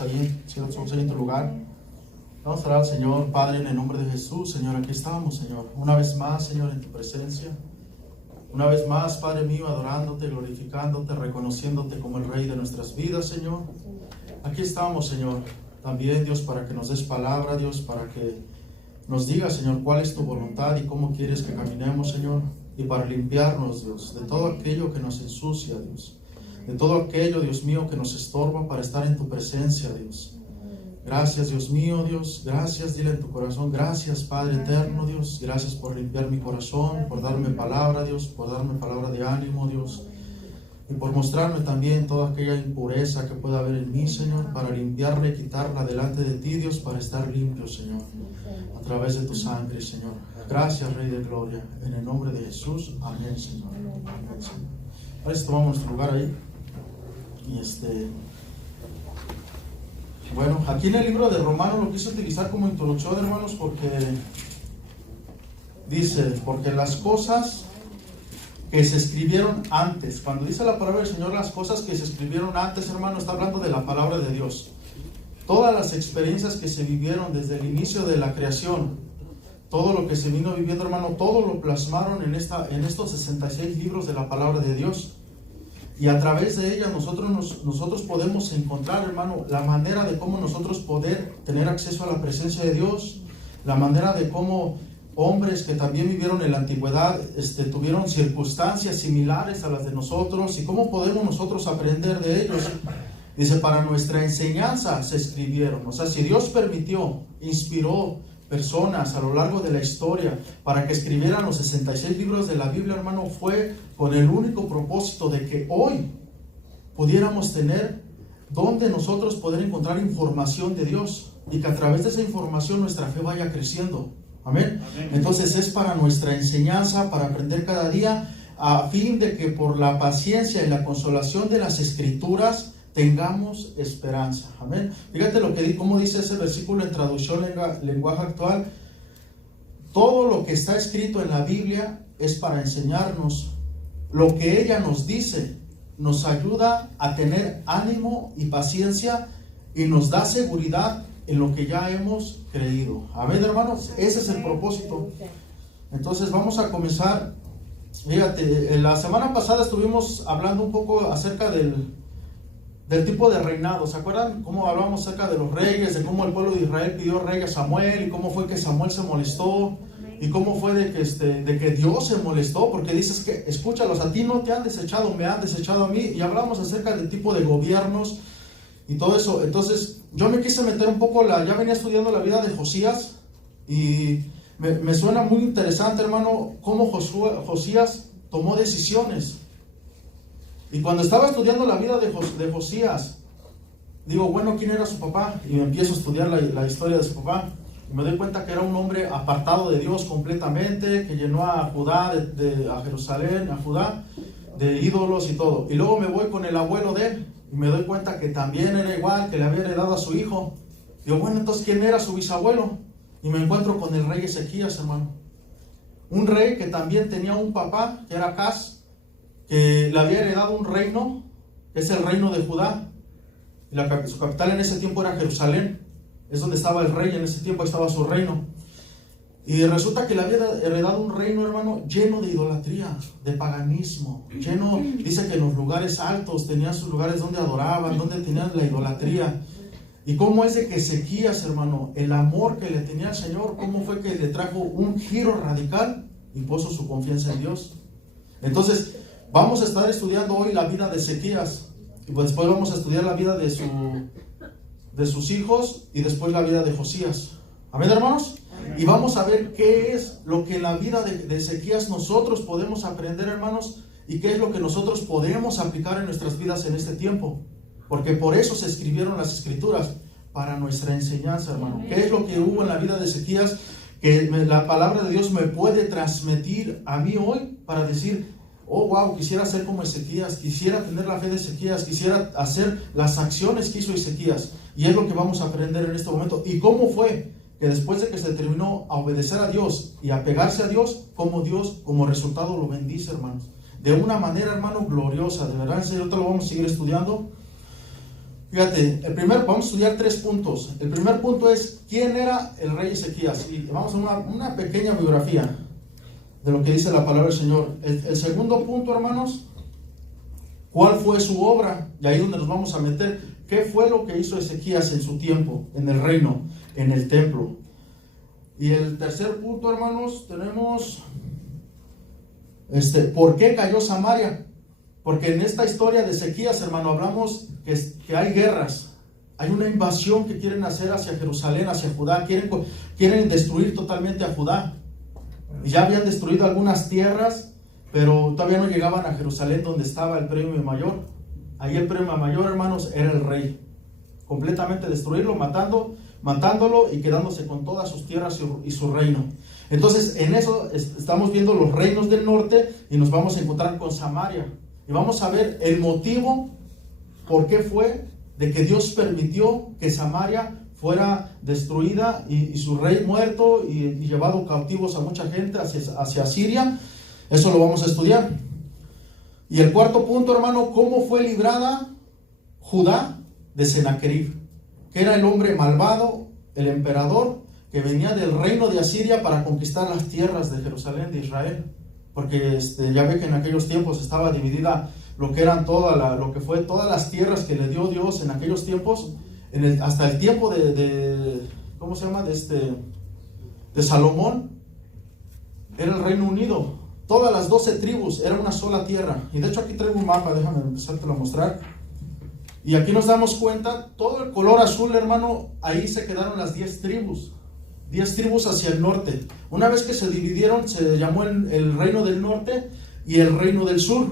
ahí, si estamos ahí en tu lugar. Vamos a orar al Señor. Padre, en el nombre de Jesús, Señor, aquí estamos, Señor. Una vez más, Señor, en tu presencia. Una vez más, Padre mío, adorándote, glorificándote, reconociéndote como el Rey de nuestras vidas, Señor. Aquí estamos, Señor. También, Dios, para que nos des palabra, Dios, para que nos digas, Señor, cuál es tu voluntad y cómo quieres que caminemos, Señor. Y para limpiarnos, Dios, de todo aquello que nos ensucia, Dios. De todo aquello, Dios mío, que nos estorba para estar en tu presencia, Dios. Gracias, Dios mío, Dios. Gracias, dile en tu corazón. Gracias, Padre eterno, Dios. Gracias por limpiar mi corazón, por darme palabra, Dios, por darme palabra de ánimo, Dios. Y por mostrarme también toda aquella impureza que pueda haber en mí, Señor, para limpiarla y quitarla delante de ti, Dios, para estar limpio, Señor, a través de tu sangre, Señor. Gracias, Rey de Gloria. En el nombre de Jesús. Amén, Señor. Amén, Señor. Ahora sí tomamos nuestro lugar ahí. Y bueno, aquí en el libro de Romanos lo quise utilizar como introducción, hermanos, porque dice, porque las cosas que se escribieron antes, cuando dice la palabra del Señor, las cosas que se escribieron antes, hermano, está hablando de la palabra de Dios. Todas las experiencias que se vivieron desde el inicio de la creación, todo lo que se vino viviendo, hermano, todo lo plasmaron en estos 66 libros de la palabra de Dios. Y a través de ella nosotros podemos encontrar, hermano, la manera de cómo nosotros poder tener acceso a la presencia de Dios, la manera de cómo hombres que también vivieron en la antigüedad tuvieron circunstancias similares a las de nosotros y cómo podemos nosotros aprender de ellos. Dice, para nuestra enseñanza se escribieron. O sea, si Dios permitió, inspiró personas a lo largo de la historia para que escribieran los 66 libros de la Biblia, hermano, fue con el único propósito de que hoy pudiéramos tener donde nosotros poder encontrar información de Dios y que a través de esa información nuestra fe vaya creciendo. Amén. Amén. Entonces es para nuestra enseñanza, para aprender cada día, a fin de que por la paciencia y la consolación de las Escrituras tengamos esperanza. Amén. Fíjate cómo dice ese versículo en traducción lenguaje actual. Todo lo que está escrito en la Biblia es para enseñarnos. Lo que ella nos dice nos ayuda a tener ánimo y paciencia y nos da seguridad en lo que ya hemos creído. Amén, hermanos. Ese es el propósito. Entonces vamos a comenzar. Fíjate, la semana pasada estuvimos hablando un poco acerca del tipo de reinado. ¿Se acuerdan cómo hablamos acerca de los reyes, de cómo el pueblo de Israel pidió rey a Samuel y cómo fue que Samuel se molestó y cómo fue de que Dios se molestó? Porque dices que, escúchalos, a ti no te han desechado, me han desechado a mí. Y hablamos acerca del tipo de gobiernos y todo eso. Entonces yo me quise meter un poco, ya venía estudiando la vida de Josías y me suena muy interesante, hermano, cómo Josías tomó decisiones. Y cuando estaba estudiando la vida de Josías, digo, bueno, ¿quién era su papá? Y me empiezo a estudiar la historia de su papá. Y me doy cuenta que era un hombre apartado de Dios completamente, que llenó a Judá, a Jerusalén, a Judá, de ídolos y todo. Y luego me voy con el abuelo de él, y me doy cuenta que también era igual, que le había heredado a su hijo. Digo, bueno, entonces, ¿quién era su bisabuelo? Y me encuentro con el rey Ezequías, hermano. Un rey que también tenía un papá, que era Acaz, que le había heredado un reino, que es el reino de Judá. Y su capital en ese tiempo era Jerusalén. Es donde estaba el rey, en ese tiempo estaba su reino. Y resulta que le había heredado un reino, hermano, lleno de idolatría, de paganismo. Dice que en los lugares altos tenían sus lugares donde adoraban, donde tenían la idolatría. Y cómo es de que Ezequías, hermano, el amor que le tenía al Señor, cómo fue que le trajo un giro radical y puso su confianza en Dios. Entonces, vamos a estar estudiando hoy la vida de Ezequías y después vamos a estudiar la vida de sus hijos y después la vida de Josías. Amén, hermanos. Y vamos a ver qué es lo que en la vida de Ezequías nosotros podemos aprender, hermanos, y qué es lo que nosotros podemos aplicar en nuestras vidas en este tiempo. Porque por eso se escribieron las Escrituras, para nuestra enseñanza, hermano. ¿Qué es lo que hubo en la vida de Ezequías que la palabra de Dios me puede transmitir a mí hoy para decir, oh, wow, quisiera ser como Ezequías, quisiera tener la fe de Ezequías, quisiera hacer las acciones que hizo Ezequías? Y es lo que vamos a aprender en este momento. ¿Y cómo fue que después de que se terminó a obedecer a Dios y a pegarse a Dios, cómo Dios como resultado lo bendice, hermanos? De una manera, hermano, gloriosa, de verdad. En serio, ahorita lo vamos a seguir estudiando. Fíjate, vamos a estudiar 3 puntos. El primer punto es, ¿quién era el rey Ezequías? Y vamos a una pequeña biografía de lo que dice la palabra del Señor. El segundo punto, hermanos, ¿cuál fue su obra? Y ahí es donde nos vamos a meter. ¿Qué fue lo que hizo Ezequías en su tiempo, en el reino, en el templo? Y el tercer punto, hermanos, tenemos, ¿por qué cayó Samaria? Porque en esta historia de Ezequías, hermano, hablamos que hay guerras. Hay una invasión que quieren hacer hacia Jerusalén, hacia Judá. Quieren destruir totalmente a Judá. Y ya habían destruido algunas tierras, pero todavía no llegaban a Jerusalén, donde estaba el premio mayor. Ahí el premio mayor, hermanos, era el rey. Completamente destruirlo, matándolo y quedándose con todas sus tierras y su reino. Entonces, en eso estamos viendo los reinos del norte y nos vamos a encontrar con Samaria. Y vamos a ver el motivo por qué fue de que Dios permitió que Samaria fuera destruida y su rey muerto y llevado cautivos a mucha gente hacia Siria. Eso lo vamos a estudiar. Y el cuarto punto, hermano, ¿cómo fue librada Judá de Sennacherib? Que era el hombre malvado, el emperador, que venía del reino de Asiria para conquistar las tierras de Jerusalén, de Israel. Porque ya ve que en aquellos tiempos estaba dividida lo que eran lo que fue todas las tierras que le dio Dios en aquellos tiempos, hasta el tiempo ¿cómo se llama? De Salomón, era el Reino Unido. Todas las 12 tribus era una sola tierra. Y de hecho aquí traigo un mapa, déjame empezártelo a mostrar. Y aquí nos damos cuenta, todo el color azul, hermano, ahí se quedaron las 10 tribus. 10 tribus hacia el norte. Una vez que se dividieron, se llamó el reino del norte y el reino del sur.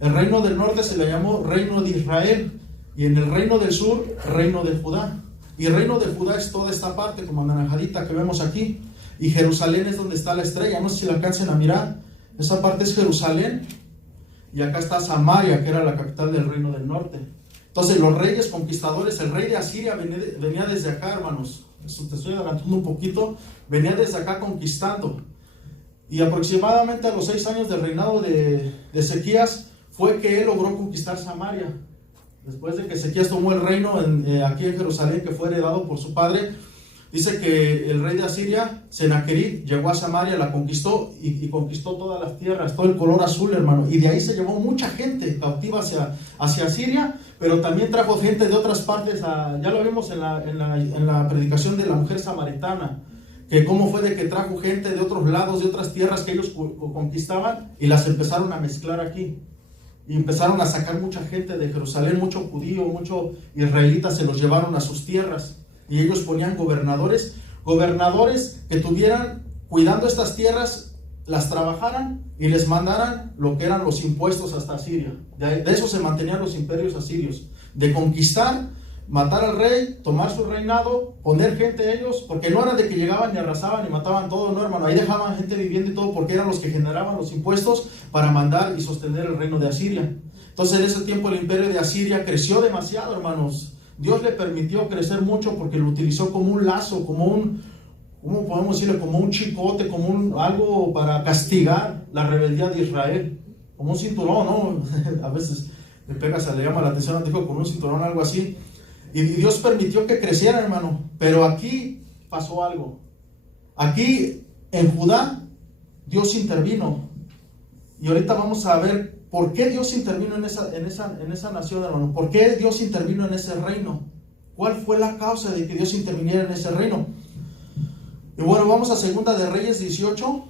El reino del norte se le llamó reino de Israel, y en el reino del sur, reino de Judá. Y el reino de Judá es toda esta parte, como anaranjadita que vemos aquí. Y Jerusalén es donde está la estrella, no sé si la alcancen a mirar. Esa parte es Jerusalén, y acá está Samaria, que era la capital del reino del norte. Entonces los reyes conquistadores, el rey de Asiria venía desde acá, hermanos. Eso te estoy adelantando un poquito. Venía desde acá conquistando. Y aproximadamente a los 6 años del reinado de Ezequías fue que él logró conquistar Samaria. Después de que Ezequías tomó el reino aquí en Jerusalén, que fue heredado por su padre, dice que el rey de Asiria, Sennacherib, llegó a Samaria, la conquistó y conquistó todas las tierras, todo el color azul, hermano. Y de ahí se llevó mucha gente cautiva hacia Siria, pero también trajo gente de otras partes. Ya lo vimos en la predicación de la mujer samaritana, que cómo fue de que trajo gente de otros lados, de otras tierras que ellos conquistaban, y las empezaron a mezclar aquí. Y empezaron a sacar mucha gente de Jerusalén, mucho judío, mucho israelita, se los llevaron a sus tierras. Y ellos ponían gobernadores que tuvieran, cuidando estas tierras, las trabajaran y les mandaran lo que eran los impuestos hasta Siria. De eso se mantenían los imperios asirios, de conquistar, matar al rey, tomar su reinado, poner gente ellos, porque no era de que llegaban y arrasaban y mataban todo, no, hermano. Ahí dejaban gente viviendo y todo, porque eran los que generaban los impuestos para mandar y sostener el reino de Asiria. Entonces en ese tiempo el imperio de Asiria creció demasiado, hermanos. Dios le permitió crecer mucho porque lo utilizó como un lazo, ¿cómo podemos decirle? Como un chicote, algo para castigar la rebeldía de Israel. Como un cinturón, ¿no? A veces le llama la atención, dijo con un cinturón, algo así. Y Dios permitió que creciera, hermano. Pero aquí pasó algo. Aquí en Judá, Dios intervino. Y ahorita vamos a ver por qué Dios intervino en esa nación, hermano. ¿Por qué Dios intervino en ese reino? ¿Cuál fue la causa de que Dios interviniera en ese reino? Y bueno, vamos a 2 de Reyes 18.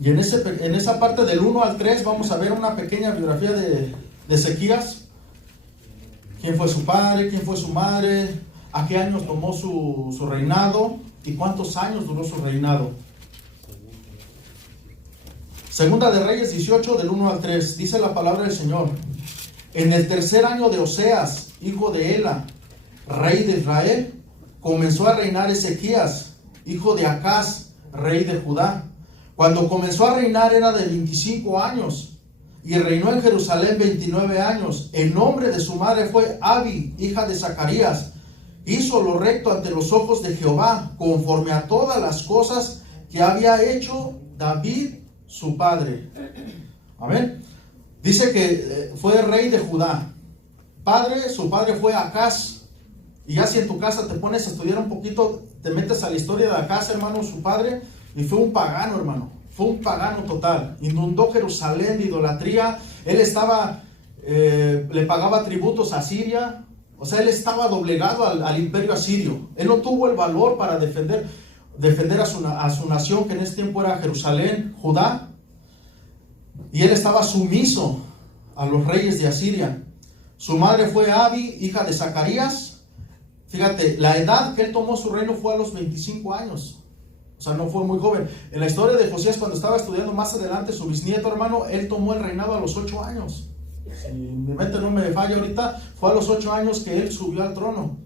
Y en esa parte del 1 al 3 vamos a ver una pequeña biografía de Ezequías. ¿Quién fue su padre? ¿Quién fue su madre? ¿A qué años tomó su reinado? ¿Y cuántos años duró su reinado? 2 de Reyes 18, del 1 al 3. Dice la palabra del Señor. En el 3er año de Oseas, hijo de Ela, rey de Israel, comenzó a reinar Ezequías, hijo de Acaz, rey de Judá. Cuando comenzó a reinar era de 25 años y reinó en Jerusalén 29 años. El nombre de su madre fue Abi, hija de Zacarías. Hizo lo recto ante los ojos de Jehová, conforme a todas las cosas que había hecho David, su padre. Amén. Dice que fue rey de Judá. Su padre fue Acaz. Y ya si en tu casa te pones a estudiar un poquito, te metes a la historia de Acaz, hermano, su padre, y fue un pagano, hermano. Fue un pagano total. Inundó Jerusalén de idolatría. Él le pagaba tributos a Siria. O sea, él estaba doblegado al imperio asirio. Él no tuvo el valor para defender a su nación, que en ese tiempo era Jerusalén, Judá. Y él estaba sumiso a los reyes de Asiria. Su madre fue Abi, hija de Zacarías. Fíjate, la edad que él tomó su reino fue a los 25 años. O sea, no fue muy joven. En la historia de Josías, cuando estaba estudiando más adelante, su bisnieto, hermano, él tomó el reinado a los 8 años. Si mi mente no me falla ahorita, fue a los 8 años que él subió al trono.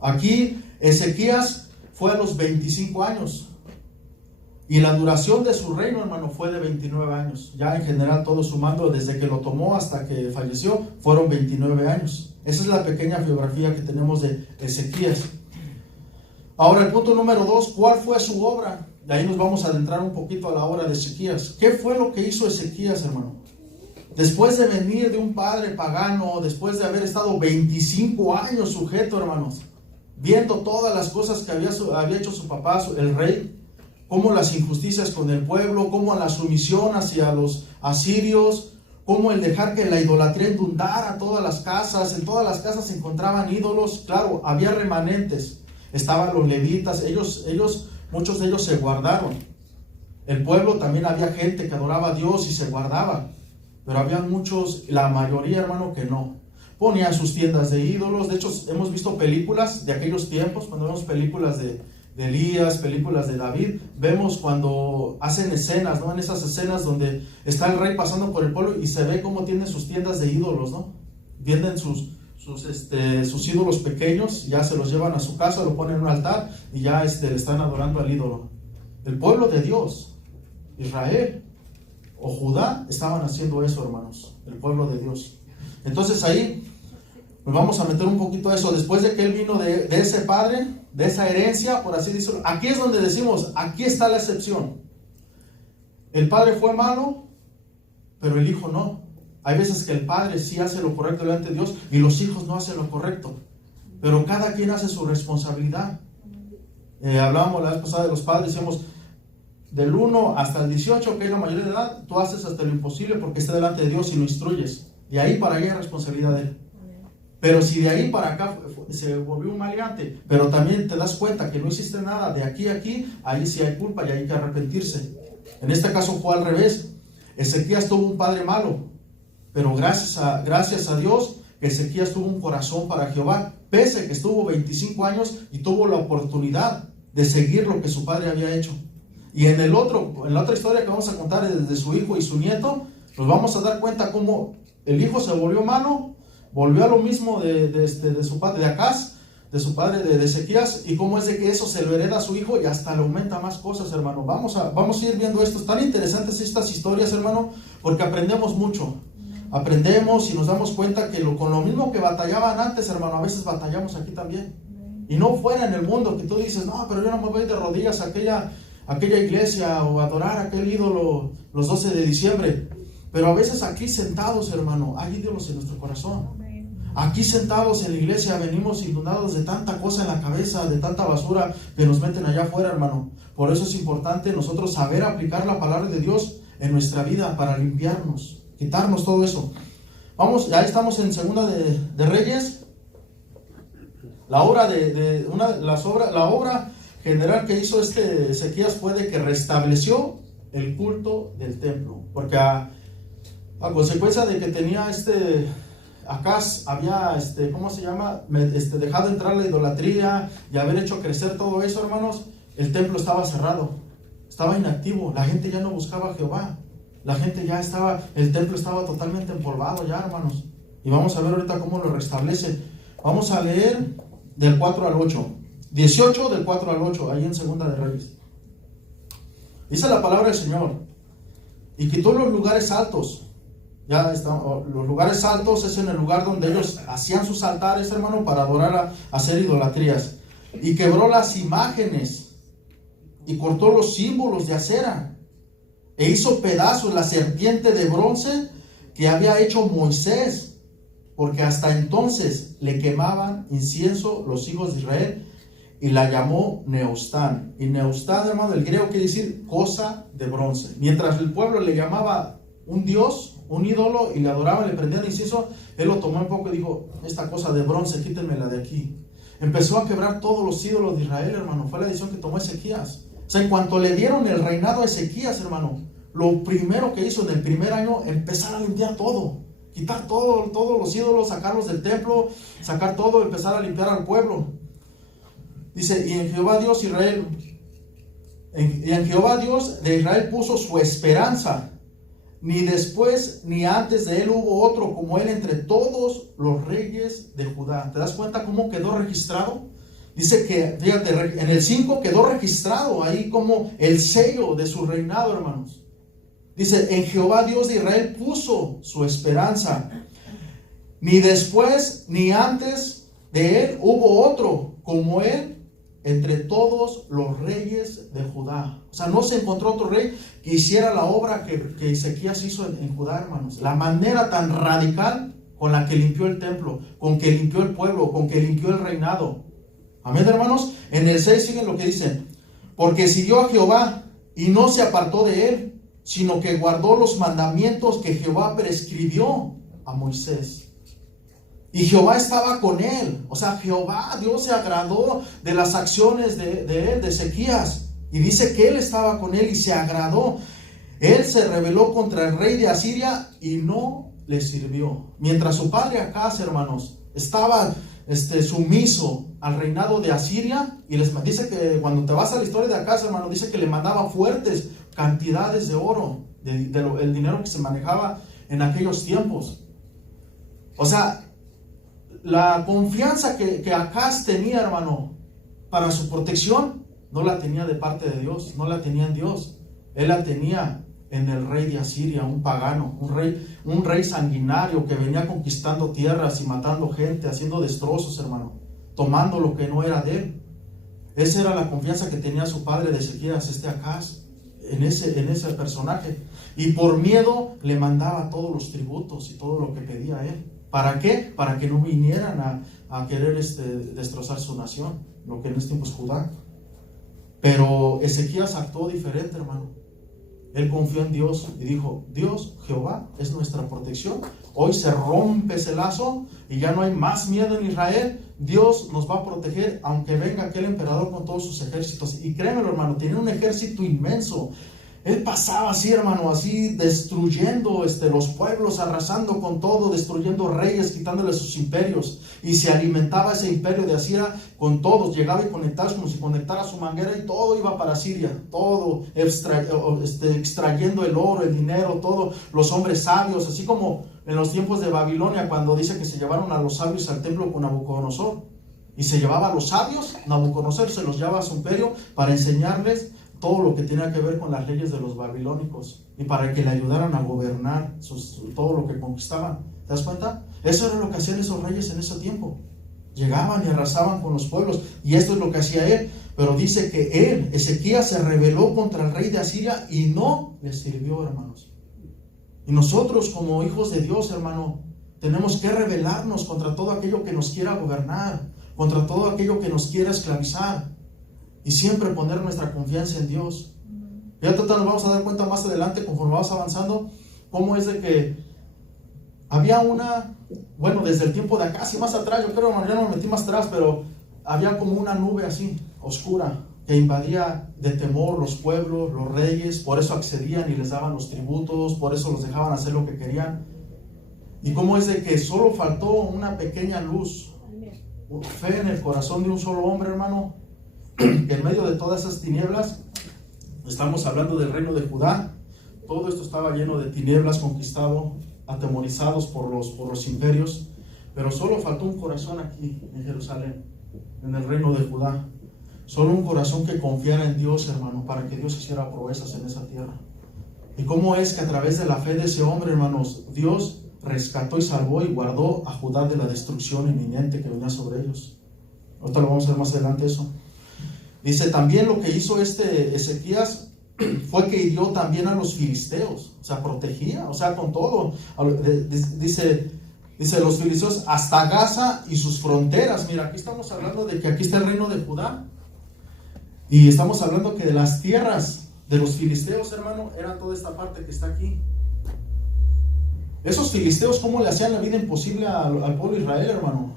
Aquí, Ezequías fue a los 25 años. Y la duración de su reino, hermano, fue de 29 años. Ya en general, todo sumando, desde que lo tomó hasta que falleció, fueron 29 años. Esa es la pequeña biografía que tenemos de Ezequías. Ahora, el punto número 2, ¿cuál fue su obra? De ahí nos vamos a adentrar un poquito a la obra de Ezequías. ¿Qué fue lo que hizo Ezequías, hermano? Después de venir de un padre pagano, después de haber estado 25 años sujeto, hermanos, viendo todas las cosas que había hecho su papá, el rey, cómo las injusticias con el pueblo, cómo la sumisión hacia los asirios, cómo el dejar que la idolatría inundara todas las casas. En todas las casas se encontraban ídolos. Claro, había remanentes, estaban los levitas, muchos de ellos se guardaron. El pueblo también había gente que adoraba a Dios y se guardaba, pero había muchos, la mayoría, hermano, que no. Ponían sus tiendas de ídolos. De hecho, hemos visto películas de aquellos tiempos, cuando vemos películas de Elías, películas de David, vemos cuando hacen escenas, ¿no? En esas escenas donde está el rey pasando por el pueblo y se ve cómo tienen sus tiendas de ídolos, ¿no? Venden sus ídolos pequeños, ya se los llevan a su casa, lo ponen en un altar y ya le están adorando al ídolo. El pueblo de Dios, Israel o Judá, estaban haciendo eso, hermanos, el pueblo de Dios. Entonces ahí nos vamos a meter un poquito a eso. Después de que él vino de ese padre, de esa herencia, por así decirlo, aquí es donde decimos, aquí está la excepción. El padre fue malo, pero el hijo no. Hay veces que el padre sí hace lo correcto delante de Dios y los hijos no hacen lo correcto, pero cada quien hace su responsabilidad. Hablábamos la vez pasada de los padres, decíamos, del 1 hasta el 18, que es la mayoría de edad, tú haces hasta lo imposible porque está delante de Dios y lo instruyes. De ahí para allá es responsabilidad de él. Pero si de ahí para acá se volvió un maleante, pero también te das cuenta que no hiciste nada, de aquí a aquí, ahí sí hay culpa y hay que arrepentirse. En este caso fue al revés. Ezequías tuvo un padre malo, pero gracias a Dios, Ezequías tuvo un corazón para Jehová, pese que estuvo 25 años y tuvo la oportunidad de seguir lo que su padre había hecho. Y en la otra historia que vamos a contar de su hijo y su nieto, nos vamos a dar cuenta cómo el hijo se volvió malo, volvió a lo mismo de su padre, de Acaz, de su padre de Ezequías, y cómo es de que eso se lo hereda a su hijo y hasta le aumenta más cosas, hermano. Vamos a ir viendo esto. Están interesantes estas historias, hermano, porque aprendemos mucho. Aprendemos y nos damos cuenta que con lo mismo que batallaban antes, hermano, a veces batallamos aquí también. Y no fuera en el mundo que tú dices, no, pero yo no me voy de rodillas a aquella iglesia o adorar a aquel ídolo los 12 de diciembre. Pero a veces aquí sentados, hermano, hay ídolos en nuestro corazón. Aquí sentados en la iglesia venimos inundados de tanta cosa en la cabeza, de tanta basura que nos meten allá afuera, hermano. Por eso es importante nosotros saber aplicar la palabra de Dios en nuestra vida para limpiarnos, quitarnos todo eso. Vamos, ya estamos en Segunda de Reyes. La obra la obra general que hizo Ezequías fue de que restableció el culto del templo, porque a consecuencia de que tenía Acaz había, ¿cómo se llama? Dejado entrar la idolatría y haber hecho crecer todo eso, hermanos, el templo estaba cerrado, estaba inactivo, la gente ya no buscaba a Jehová, el templo estaba totalmente empolvado ya, hermanos, y vamos a ver ahorita cómo lo restablece. Vamos a leer del 4 al 8, 18 del 4 al 8, ahí en Segunda de Reyes. Dice la palabra del Señor: y quitó los lugares altos. Ya está, los lugares altos es en el lugar donde ellos hacían sus altares, hermano, para adorar, hacer idolatrías. Y quebró las imágenes y cortó los símbolos de acera. e hizo pedazos la serpiente de bronce que había hecho Moisés, porque hasta entonces le quemaban incienso los hijos de Israel, y la llamó Neustán. Y Neustán, hermano, del griego quiere decir cosa de bronce. Mientras el pueblo le llamaba un dios, un ídolo, y le adoraban, le prendían incienso, él lo tomó un poco y dijo: esta cosa de bronce, quítenmela de aquí. Empezó a quebrar todos los ídolos de Israel, hermano. Fue la decisión que tomó Ezequías. O sea, en cuanto le dieron el reinado a Ezequías, hermano, lo primero que hizo en el primer año, empezar a limpiar todo, quitar todos los ídolos, sacarlos del templo, sacar todo, empezar a limpiar al pueblo. Dice: y en Jehová Dios Israel, en Jehová Dios de Israel puso su esperanza. Ni después ni antes de él hubo otro como él entre todos los reyes de Judá. ¿Te das cuenta cómo quedó registrado? Dice que, fíjate, en el 5 quedó registrado ahí como el sello de su reinado, hermanos. Dice: en Jehová Dios de Israel puso su esperanza. Ni después ni antes de él hubo otro como él entre todos los reyes de Judá. O sea, no se encontró otro rey que hiciera la obra que Ezequías hizo en Judá, hermanos. La manera tan radical con la que limpió el templo, con que limpió el pueblo, con que limpió el reinado. Amén, hermanos. En el 6 siguen lo que dicen: porque siguió a Jehová y no se apartó de él, sino que guardó los mandamientos que Jehová prescribió a Moisés. Y Jehová estaba con él. O sea, Jehová, Dios se agradó de las acciones de él, de Ezequías. Y dice que él estaba con él y se agradó. Él se rebeló contra el rey de Asiria y no le sirvió. Mientras su padre Acaz, hermanos, estaba sumiso al reinado de Asiria, y les dice que cuando te vas a la historia de Acaz, hermano, dice que le mandaba fuertes cantidades de oro, el dinero que se manejaba en aquellos tiempos. O sea, la confianza que Acaz tenía, hermano, para su protección, no la tenía de parte de Dios, no la tenía en Dios. Él la tenía en el rey de Asiria, un pagano, un rey sanguinario que venía conquistando tierras y matando gente, haciendo destrozos, hermano, tomando lo que no era de él. Esa era la confianza que tenía su padre de Ezequías, Acaz, en ese personaje. Y por miedo le mandaba todos los tributos y todo lo que pedía a él. ¿Para qué? Para que no vinieran a querer destrozar su nación, lo que en este tiempo es Judá. Pero Ezequías actuó diferente, hermano. Él confió en Dios y dijo: Dios, Jehová, es nuestra protección. Hoy se rompe ese lazo y ya no hay más miedo en Israel. Dios nos va a proteger, aunque venga aquel emperador con todos sus ejércitos. Y créemelo, hermano, tiene un ejército inmenso. Él pasaba así, hermano, así destruyendo los pueblos, arrasando con todo, destruyendo reyes, quitándole sus imperios, y se alimentaba ese imperio de Asiria con todos. Llegaba y conectaba como si conectara su manguera y todo iba para Siria, todo extrayendo el oro, el dinero, todo, los hombres sabios, así como en los tiempos de Babilonia, cuando dice que se llevaron a los sabios al templo con Nabucodonosor, y se llevaba a los sabios, Nabucodonosor se los llevaba a su imperio para enseñarles todo lo que tenía que ver con las leyes de los babilónicos y para que le ayudaran a gobernar todo lo que conquistaban. ¿Te das cuenta? Eso era lo que hacían esos reyes en ese tiempo. Llegaban y arrasaban con los pueblos, y esto es lo que hacía él. Pero dice que él, Ezequías, se rebeló contra el rey de Asiria y no le sirvió, hermanos. Y nosotros, como hijos de Dios, hermano, tenemos que rebelarnos contra todo aquello que nos quiera gobernar, contra todo aquello que nos quiera esclavizar, y siempre poner nuestra confianza en Dios. Ya nos vamos a dar cuenta más adelante, conforme vamos avanzando, cómo es de que había desde el tiempo de acá, y más atrás, yo creo, ya no me metí más atrás, pero había como una nube así, oscura, que invadía de temor los pueblos, los reyes. Por eso accedían y les daban los tributos, por eso los dejaban hacer lo que querían. Y cómo es de que solo faltó una pequeña luz, fe en el corazón de un solo hombre, hermano, que en medio de todas esas tinieblas, estamos hablando del reino de Judá, todo esto estaba lleno de tinieblas, conquistado, atemorizados por los imperios, pero solo faltó un corazón aquí en Jerusalén, en el reino de Judá. Solo un corazón que confiara en Dios, hermano, para que Dios hiciera proezas en esa tierra. Y cómo es que a través de la fe de ese hombre, hermanos, Dios rescató y salvó y guardó a Judá de la destrucción inminente que venía sobre ellos. Ahorita lo vamos a ver más adelante eso. Dice también lo que hizo Ezequías, fue que hirió también a los filisteos, o sea, protegía, o sea, con todo. Dice los filisteos hasta Gaza y sus fronteras. Mira, aquí estamos hablando de que aquí está el reino de Judá. Y estamos hablando que de las tierras de los filisteos, hermano, era toda esta parte que está aquí. Esos filisteos, ¿cómo le hacían la vida imposible al pueblo de Israel, hermano?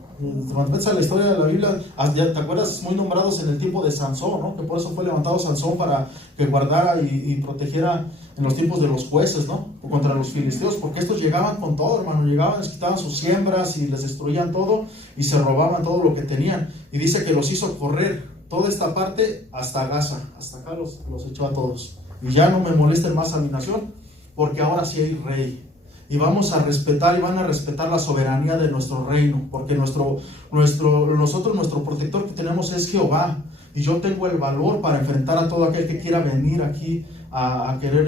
Cuando piensas la historia de la Biblia, ya te acuerdas, muy nombrados en el tiempo de Sansón, ¿no? Que por eso fue levantado Sansón para que guardara y protegiera en los tiempos de los jueces, ¿no? Contra los filisteos, porque estos llegaban con todo, hermano, llegaban, les quitaban sus siembras y les destruían todo y se robaban todo lo que tenían. Y dice que los hizo correr toda esta parte hasta Gaza, hasta acá los echó a todos. Y ya no me molesten más a mi nación, porque ahora sí hay rey. Y vamos a respetar y van a respetar la soberanía de nuestro reino, porque nosotros nuestro protector que tenemos es Jehová, y yo tengo el valor para enfrentar a todo aquel que quiera venir aquí a querer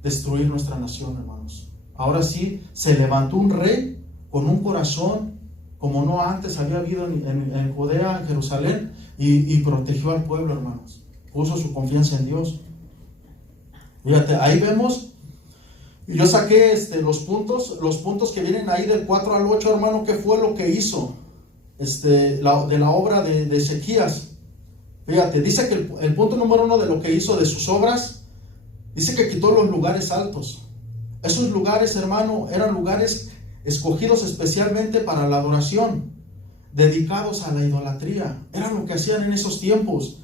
destruir nuestra nación, hermanos. Ahora sí se levantó un rey con un corazón como no antes había habido en Judea, en Jerusalén, y protegió al pueblo, hermanos. Puso su confianza en Dios. Fíjate, ahí vemos. Y yo saqué los puntos que vienen ahí del 4 al 8, hermano, ¿qué fue lo que hizo? De la obra de Ezequías. Fíjate, dice que el punto número 1 de lo que hizo de sus obras, dice que quitó los lugares altos. Esos lugares, hermano, eran lugares escogidos especialmente para la adoración, dedicados a la idolatría. Eran lo que hacían en esos tiempos.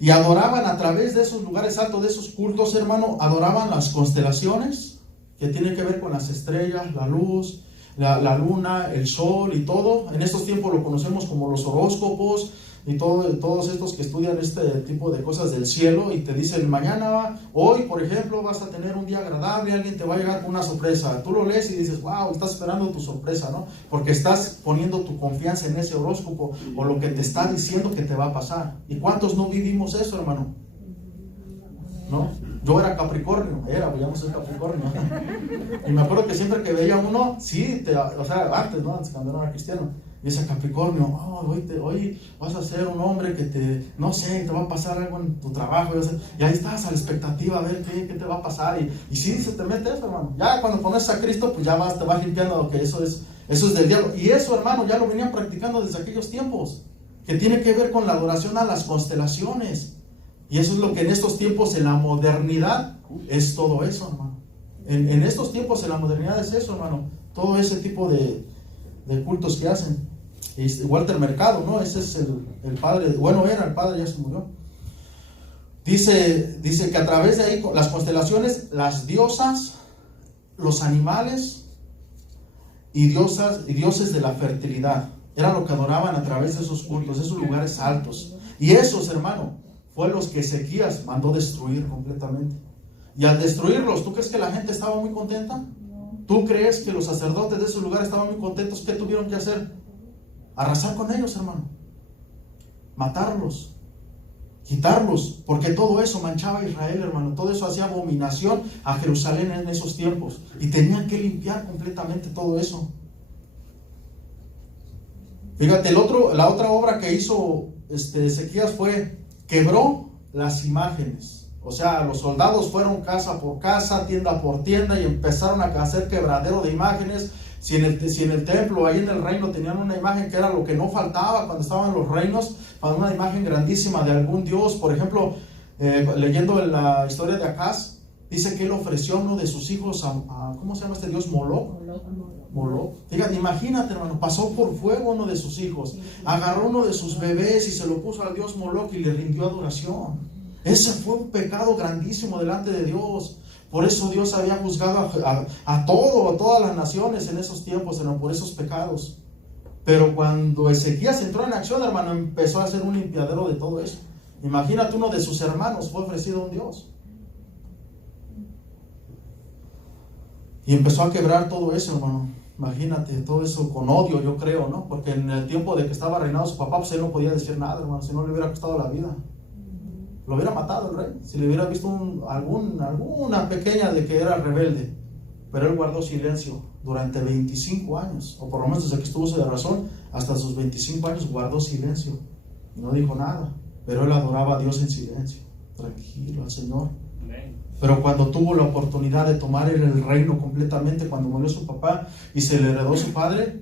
Y adoraban a través de esos lugares altos, de esos cultos, hermano, adoraban las constelaciones, que tiene que ver con las estrellas, la luz, la luna, el sol y todo. En estos tiempos lo conocemos como los horóscopos y todos estos que estudian este tipo de cosas del cielo y te dicen hoy por ejemplo vas a tener un día agradable, alguien te va a llegar con una sorpresa. Tú lo lees y dices, wow, estás esperando tu sorpresa, ¿no? Porque estás poniendo tu confianza en ese horóscopo o lo que te está diciendo que te va a pasar. ¿Y cuántos no vivimos eso, hermano? ¿No? Yo era Capricornio, ya no soy Capricornio. Y me acuerdo que siempre que veía uno, antes, ¿no? Antes cuando era cristiano, dice Capricornio, hoy vas a ser un hombre que te va a pasar algo en tu trabajo. Y ahí estás a la expectativa a ver qué te va a pasar. Y sí, se te mete eso, hermano. Ya cuando conoces a Cristo, pues ya te vas limpiando que eso es del diablo. Y eso, hermano, ya lo venían practicando desde aquellos tiempos, que tiene que ver con la adoración a las constelaciones. Y eso es lo que en estos tiempos, en la modernidad, es todo eso, hermano. En estos tiempos, en la modernidad es eso, hermano. Todo ese tipo de cultos que hacen. Walter Mercado, ¿no? Ese es el padre, era el padre, ya se murió. Dice que a través de ahí, las constelaciones, las diosas, los animales y dioses de la fertilidad, era lo que adoraban a través de esos cultos, esos lugares altos. Y esos, hermano, fue los que Ezequías mandó destruir completamente. Y al destruirlos, ¿tú crees que la gente estaba muy contenta? ¿Tú crees que los sacerdotes de esos lugares estaban muy contentos? ¿Qué tuvieron que hacer? Arrasar con ellos, hermano. Matarlos. Quitarlos. Porque todo eso manchaba a Israel, hermano. Todo eso hacía abominación a Jerusalén en esos tiempos. Y tenían que limpiar completamente todo eso. Fíjate, la otra obra que hizo Ezequías fue quebró las imágenes. O sea, los soldados fueron casa por casa, tienda por tienda y empezaron a hacer quebradero de imágenes. Si en el templo, ahí en el reino, tenían una imagen que era lo que no faltaba cuando estaban los reinos, para una imagen grandísima de algún dios. Por ejemplo, leyendo la historia de Acaz, dice que él ofreció a uno de sus hijos ¿cómo se llama este dios? Moloch. Fíjate, imagínate, hermano, pasó por fuego uno de sus hijos, agarró uno de sus bebés y se lo puso al dios Moloch y le rindió adoración. Ese fue un pecado grandísimo delante de Dios. Por eso Dios había juzgado a todas las naciones en esos tiempos, hermano, por esos pecados. Pero cuando Ezequías entró en acción, hermano, empezó a hacer un limpiadero de todo eso. Imagínate, uno de sus hermanos fue ofrecido a un dios. Y empezó a quebrar todo eso, hermano. Imagínate, todo eso con odio, yo creo, ¿no? Porque en el tiempo de que estaba reinado su papá, pues él no podía decir nada, hermano, si no le hubiera costado la vida. Lo hubiera matado el rey, si le hubiera visto alguna pequeña de que era rebelde. Pero él guardó silencio durante 25 años, o por lo menos desde que estuvo uso de razón, hasta sus 25 años guardó silencio. No dijo nada, pero él adoraba a Dios en silencio, tranquilo al Señor. Pero cuando tuvo la oportunidad de tomar el reino completamente, cuando murió su papá y se le heredó su padre,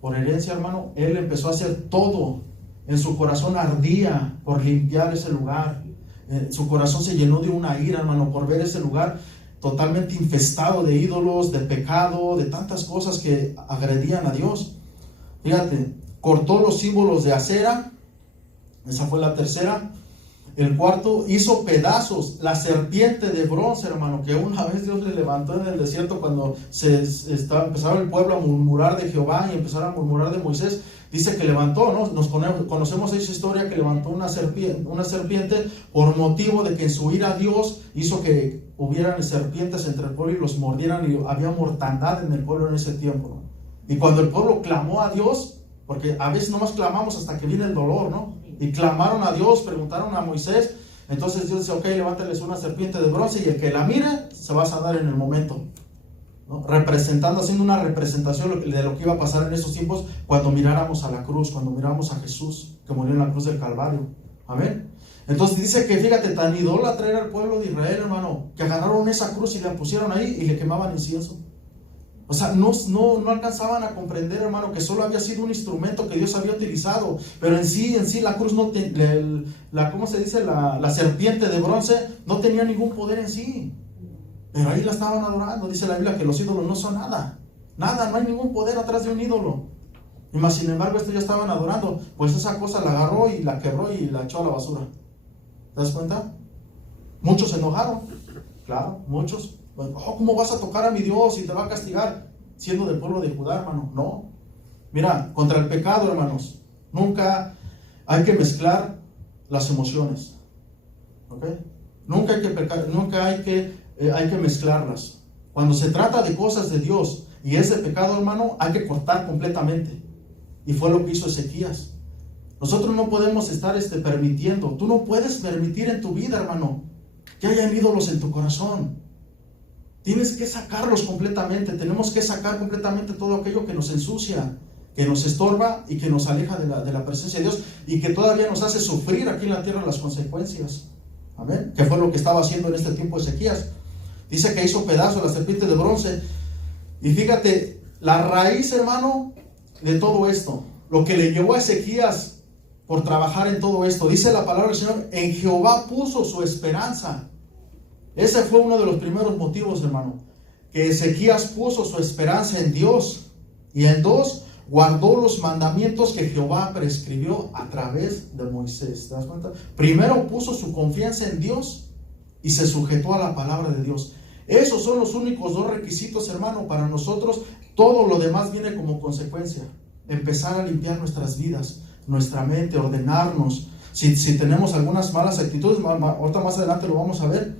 por herencia, hermano, él empezó a hacer todo. En su corazón ardía por limpiar ese lugar. Su corazón se llenó de una ira, hermano, por ver ese lugar totalmente infestado de ídolos, de pecado, de tantas cosas que agredían a Dios. Fíjate, cortó los símbolos de acera. Esa fue la tercera. El cuarto, hizo pedazos la serpiente de bronce, hermano, que una vez Dios le levantó en el desierto cuando empezaron el pueblo a murmurar de Jehová y empezaron a murmurar de Moisés. Dice que levantó, ¿no? Conocemos esa historia, que levantó una serpiente por motivo de que en su ira Dios hizo que hubieran serpientes entre el pueblo y los mordieran, y había mortandad en el pueblo en ese tiempo, ¿no? Y cuando el pueblo clamó a Dios, porque a veces nomás clamamos hasta que viene el dolor, ¿no? Y clamaron a Dios, preguntaron a Moisés. Entonces Dios dice, ok, levánteles una serpiente de bronce y el que la mire se va a sanar en el momento, ¿no? Haciendo una representación de lo que iba a pasar en esos tiempos cuando miráramos a la cruz, cuando miráramos a Jesús que murió en la cruz del Calvario. Amén. Entonces dice que, fíjate, tan idólatra era el pueblo de Israel, hermano, que agarraron esa cruz y la pusieron ahí y le quemaban incienso. O sea, no alcanzaban a comprender, hermano, que solo había sido un instrumento que Dios había utilizado, pero en sí la cruz no ¿cómo se dice? La serpiente de bronce no tenía ningún poder en sí, pero ahí la estaban adorando. Dice la Biblia que los ídolos no son nada, no hay ningún poder atrás de un ídolo. Y más sin embargo, ya estaban adorando. Pues esa cosa la agarró y la quebró y la echó a la basura. ¿Te das cuenta? Muchos se enojaron, claro, muchos. ¿Cómo vas a tocar a mi Dios y te va a castigar? Siendo del pueblo de Judá, hermano. No. Mira, contra el pecado, hermanos, nunca hay que mezclar las emociones. ¿Ok? Nunca hay que pecar, hay que mezclarlas. Cuando se trata de cosas de Dios y es de pecado, hermano, hay que cortar completamente. Y fue lo que hizo Ezequías. Nosotros no podemos estar permitiendo. Tú no puedes permitir en tu vida, hermano, que hayan ídolos en tu corazón. Tienes que sacarlos completamente. Tenemos que sacar completamente todo aquello que nos ensucia, que nos estorba y que nos aleja de la presencia de Dios, y que todavía nos hace sufrir aquí en la tierra las consecuencias. Amén. Que fue lo que estaba haciendo en este tiempo Ezequías. Dice que hizo pedazos la serpiente de bronce. Y fíjate, la raíz, hermano, de todo esto, lo que le llevó a Ezequías por trabajar en todo esto, dice la palabra del Señor, en Jehová puso su esperanza. Ese fue uno de los primeros motivos, hermano, que Ezequías puso su esperanza en Dios. Y en dos, guardó los mandamientos que Jehová prescribió a través de Moisés. ¿Te das cuenta? Primero puso su confianza en Dios y se sujetó a la palabra de Dios. Esos son los únicos dos requisitos, hermano, para nosotros. Todo lo demás viene como consecuencia. Empezar a limpiar nuestras vidas, nuestra mente, ordenarnos. Si tenemos algunas malas actitudes, ahorita más adelante lo vamos a ver,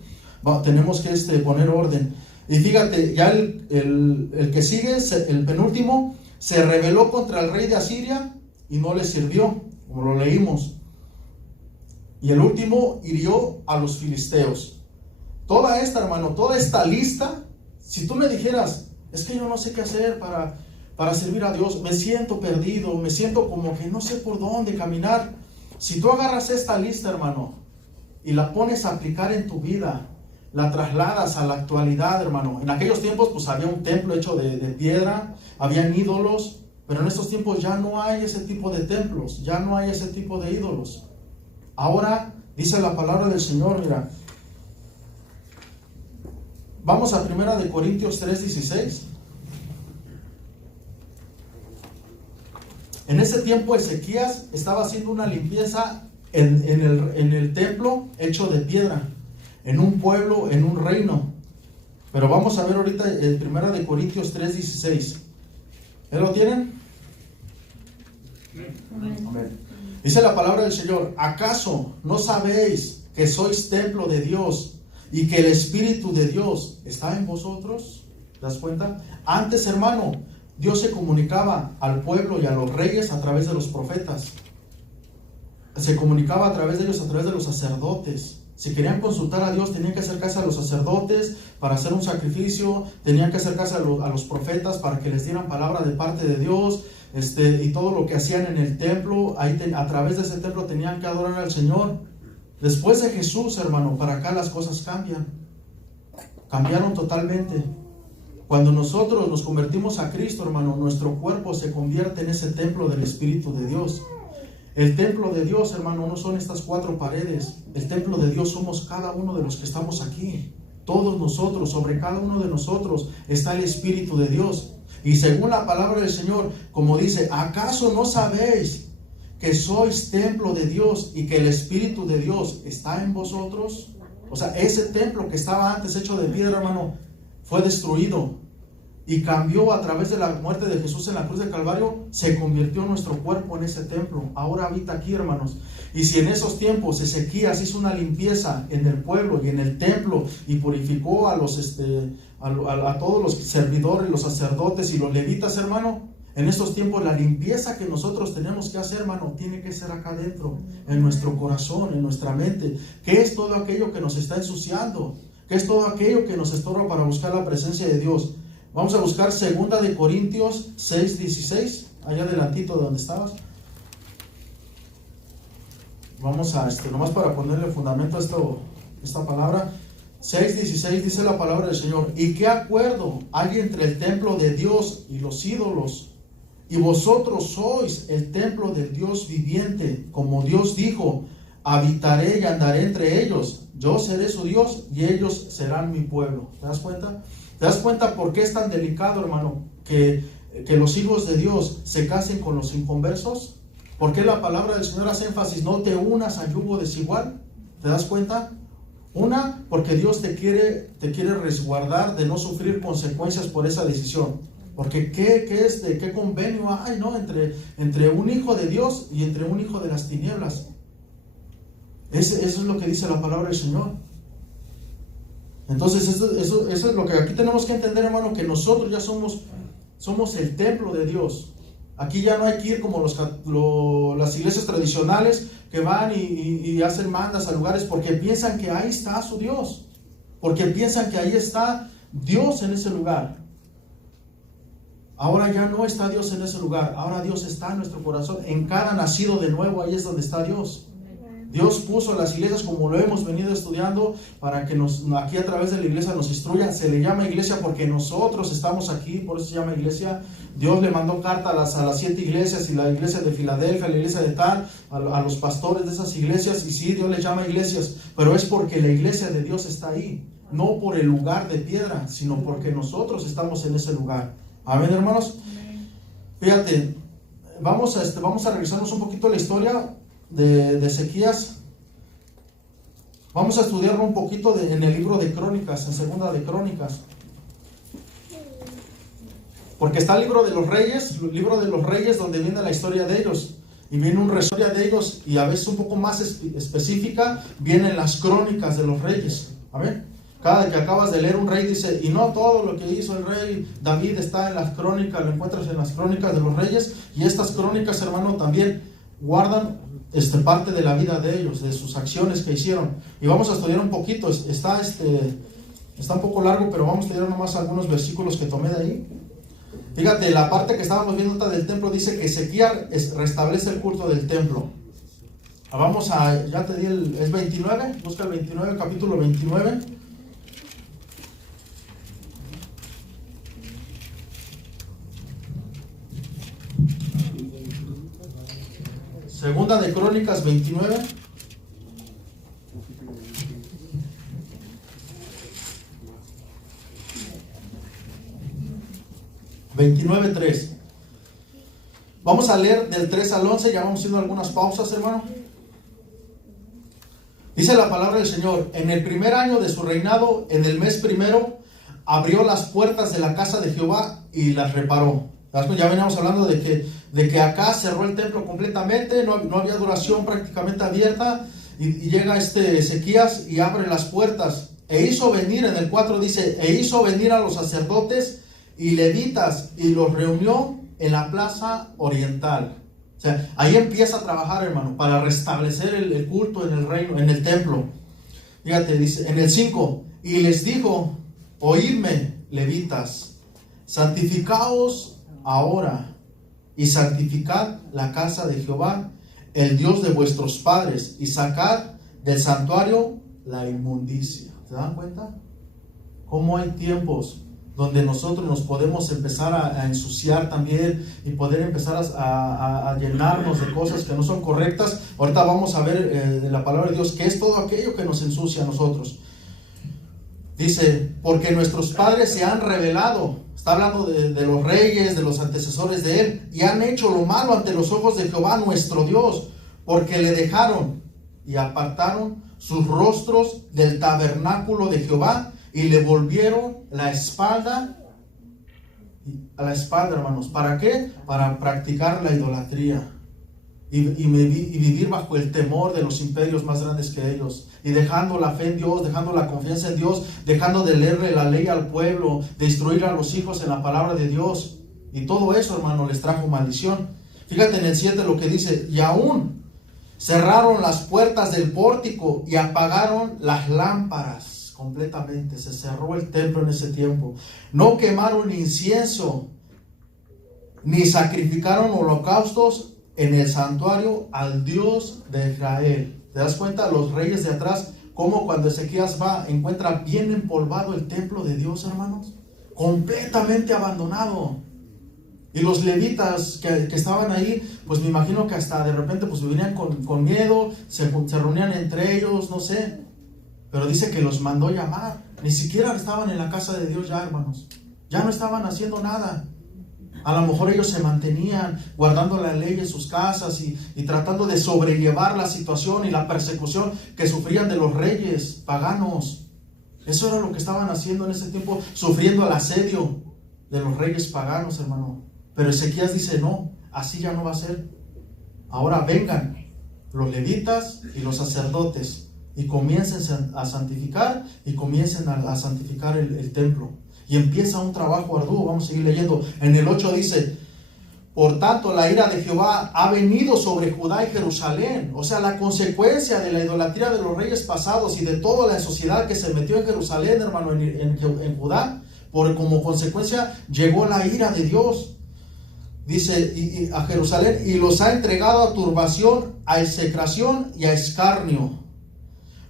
tenemos que poner orden. Y fíjate, ya el que sigue, el penúltimo, se rebeló contra el rey de Asiria y no le sirvió, como lo leímos. Y el último, hirió a los filisteos. Toda esta lista, si tú me dijeras, es que yo no sé qué hacer para servir a Dios, me siento perdido, me siento como que no sé por dónde caminar. Si tú agarras esta lista, hermano, y la pones a aplicar en tu vida, la trasladas a la actualidad, hermano. En aquellos tiempos pues había un templo hecho de piedra, habían ídolos, pero en estos tiempos ya no hay ese tipo de templos, ya no hay ese tipo de ídolos. Ahora dice la palabra del Señor, mira, vamos a 1 Corintios 3:16. En ese tiempo Ezequías estaba haciendo una limpieza en el templo hecho de piedra, en un pueblo, en un reino. Pero vamos a ver ahorita el 1 Corintios 3:16. ¿Ya lo tienen? Amén. Dice la palabra del Señor: ¿acaso no sabéis que sois templo de Dios y que el Espíritu de Dios está en vosotros? ¿Te das cuenta? Antes, hermano, Dios se comunicaba al pueblo y a los reyes a través de los profetas. Se comunicaba a través de ellos, a través de los sacerdotes. Si querían consultar a Dios, tenían que acercarse a los sacerdotes para hacer un sacrificio, tenían que acercarse a los profetas para que les dieran palabra de parte de Dios, y todo lo que hacían en el templo, a través de ese templo tenían que adorar al Señor. Después de Jesús, hermano, para acá las cosas cambian. Cambiaron totalmente. Cuando nosotros nos convertimos a Cristo, hermano, nuestro cuerpo se convierte en ese templo del Espíritu de Dios. El templo de Dios, hermano, no son estas 4 paredes. El templo de Dios somos cada uno de los que estamos aquí. Todos nosotros, sobre cada uno de nosotros está el Espíritu de Dios. Y según la palabra del Señor, como dice, ¿acaso no sabéis que sois templo de Dios y que el Espíritu de Dios está en vosotros? O sea, ese templo que estaba antes hecho de piedra, hermano, fue destruido y cambió a través de la muerte de Jesús en la cruz del Calvario. Se convirtió nuestro cuerpo en ese templo. Ahora habita aquí, hermanos. Y si en esos tiempos Ezequías hizo una limpieza en el pueblo y en el templo y purificó a todos los servidores, los sacerdotes y los levitas, hermano, en estos tiempos la limpieza que nosotros tenemos que hacer, hermano, tiene que ser acá adentro, en nuestro corazón, en nuestra mente. ¿Qué es todo aquello que nos está ensuciando? ¿Qué es todo aquello que nos estorba para buscar la presencia de Dios? Vamos a buscar 2 de Corintios 6:16, allá adelantito de donde estabas. Vamos a, nomás para ponerle fundamento a esta palabra. 6:16 dice la palabra del Señor: ¿y qué acuerdo hay entre el templo de Dios y los ídolos? Y vosotros sois el templo del Dios viviente, como Dios dijo: habitaré y andaré entre ellos, yo seré su Dios y ellos serán mi pueblo. ¿Te das cuenta? ¿Te das cuenta por qué es tan delicado, hermano, que los hijos de Dios se casen con los inconversos? ¿Por qué la palabra del Señor hace énfasis: no te unas al yugo desigual? ¿Te das cuenta? Una, porque Dios te quiere resguardar de no sufrir consecuencias por esa decisión. Porque ¿qué convenio hay, no? entre un hijo de Dios y entre un hijo de las tinieblas. Eso es lo que dice la palabra del Señor. Entonces eso es lo que aquí tenemos que entender, hermano, que nosotros ya somos el templo de Dios. Aquí ya no hay que ir como las iglesias tradicionales que van y hacen mandas a lugares porque piensan que ahí está su Dios, porque piensan que ahí está Dios en ese lugar. Ahora ya no está Dios en ese lugar, ahora Dios está en nuestro corazón. En cada nacido de nuevo, ahí es donde está Dios. Dios puso las iglesias, como lo hemos venido estudiando, para que aquí a través de la iglesia nos instruyan. Se le llama iglesia porque nosotros estamos aquí, por eso se llama iglesia. Dios le mandó carta a las 7 iglesias, y la iglesia de Filadelfia, la iglesia de tal, a los pastores de esas iglesias, y sí, Dios les llama iglesias, pero es porque la iglesia de Dios está ahí, no por el lugar de piedra, sino porque nosotros estamos en ese lugar. Amén, hermanos. Fíjate, vamos a revisarnos un poquito la historia de Ezequías. Vamos a estudiarlo un poquito en el libro de Crónicas, en 2 de Crónicas, porque está el libro de los reyes, donde viene la historia de ellos, y viene una historia de ellos, y a veces un poco más específica vienen las crónicas de los reyes. Amén. Cada que acabas de leer un rey dice, y no todo lo que hizo el rey David está en las crónicas, lo encuentras en las crónicas de los reyes, y estas crónicas, hermano, también guardan parte de la vida de ellos, de sus acciones que hicieron. Y vamos a estudiar un poquito, está un poco largo, pero vamos a estudiar nomás algunos versículos que tomé de ahí. Fíjate, la parte que estábamos viendo del templo dice que Ezequías restablece el culto del templo. Vamos a, ya te di es 29, busca el 29, capítulo 29. Segunda de Crónicas 29. (29:3). Vamos a leer del 3 al 11, ya vamos haciendo algunas pausas, hermano. Dice la palabra del Señor: en el primer año de su reinado, en el mes primero, abrió las puertas de la casa de Jehová y las reparó. Ya veníamos hablando de que acá cerró el templo completamente, no había adoración prácticamente abierta, y llega Ezequías y abre las puertas, e hizo venir, en el 4 dice, e hizo venir a los sacerdotes y levitas, y los reunió en la plaza oriental. O sea, ahí empieza a trabajar, hermano, para restablecer el culto en el reino, en el templo. Fíjate, dice en el 5, y les dijo: oídme, levitas, santificaos ahora y santificad la casa de Jehová, el Dios de vuestros padres, y sacad del santuario la inmundicia. ¿Se dan cuenta? Cómo hay tiempos donde nosotros nos podemos empezar a ensuciar también y poder empezar a llenarnos de cosas que no son correctas. Ahorita vamos a ver de la palabra de Dios qué es todo aquello que nos ensucia a nosotros. Dice, porque nuestros padres se han rebelado. Está hablando de los reyes, de los antecesores de él, y han hecho lo malo ante los ojos de Jehová nuestro Dios, porque le dejaron y apartaron sus rostros del tabernáculo de Jehová y le volvieron la espalda a la espalda, hermanos. ¿Para qué? Para practicar la idolatría y vivir bajo el temor de los imperios más grandes que ellos, y dejando la fe en Dios, dejando la confianza en Dios, dejando de leerle la ley al pueblo, de instruir a los hijos en la palabra de Dios. Y todo eso, hermano, les trajo maldición. Fíjate en el 7 lo que dice: y aún cerraron las puertas del pórtico y apagaron las lámparas. Completamente se cerró el templo en ese tiempo. No quemaron incienso ni sacrificaron holocaustos en el santuario al Dios de Israel. ¿Te das cuenta? Los reyes de atrás, como cuando Ezequías va, encuentra bien empolvado el templo de Dios, hermanos, completamente abandonado. Y los levitas que estaban ahí, pues me imagino que hasta de repente pues venían con miedo, se reunían entre ellos, no sé. Pero dice que los mandó llamar. Ni siquiera estaban en la casa de Dios ya, hermanos. Ya no estaban haciendo nada. A lo mejor ellos se mantenían guardando la ley en sus casas y tratando de sobrellevar la situación y la persecución que sufrían de los reyes paganos. Eso era lo que estaban haciendo en ese tiempo, sufriendo el asedio de los reyes paganos, hermano. Pero Ezequías dice: no, así ya no va a ser. Ahora vengan los levitas y los sacerdotes y comiencen a santificar y comiencen a santificar el templo. Y empieza un trabajo arduo. Vamos a seguir leyendo. En el 8 dice: por tanto, la ira de Jehová ha venido sobre Judá y Jerusalén. O sea, la consecuencia de la idolatría de los reyes pasados y de toda la sociedad que se metió en Jerusalén, hermano, en Judá, como consecuencia llegó la ira de Dios. Dice a Jerusalén, y los ha entregado a turbación, a execración y a escarnio,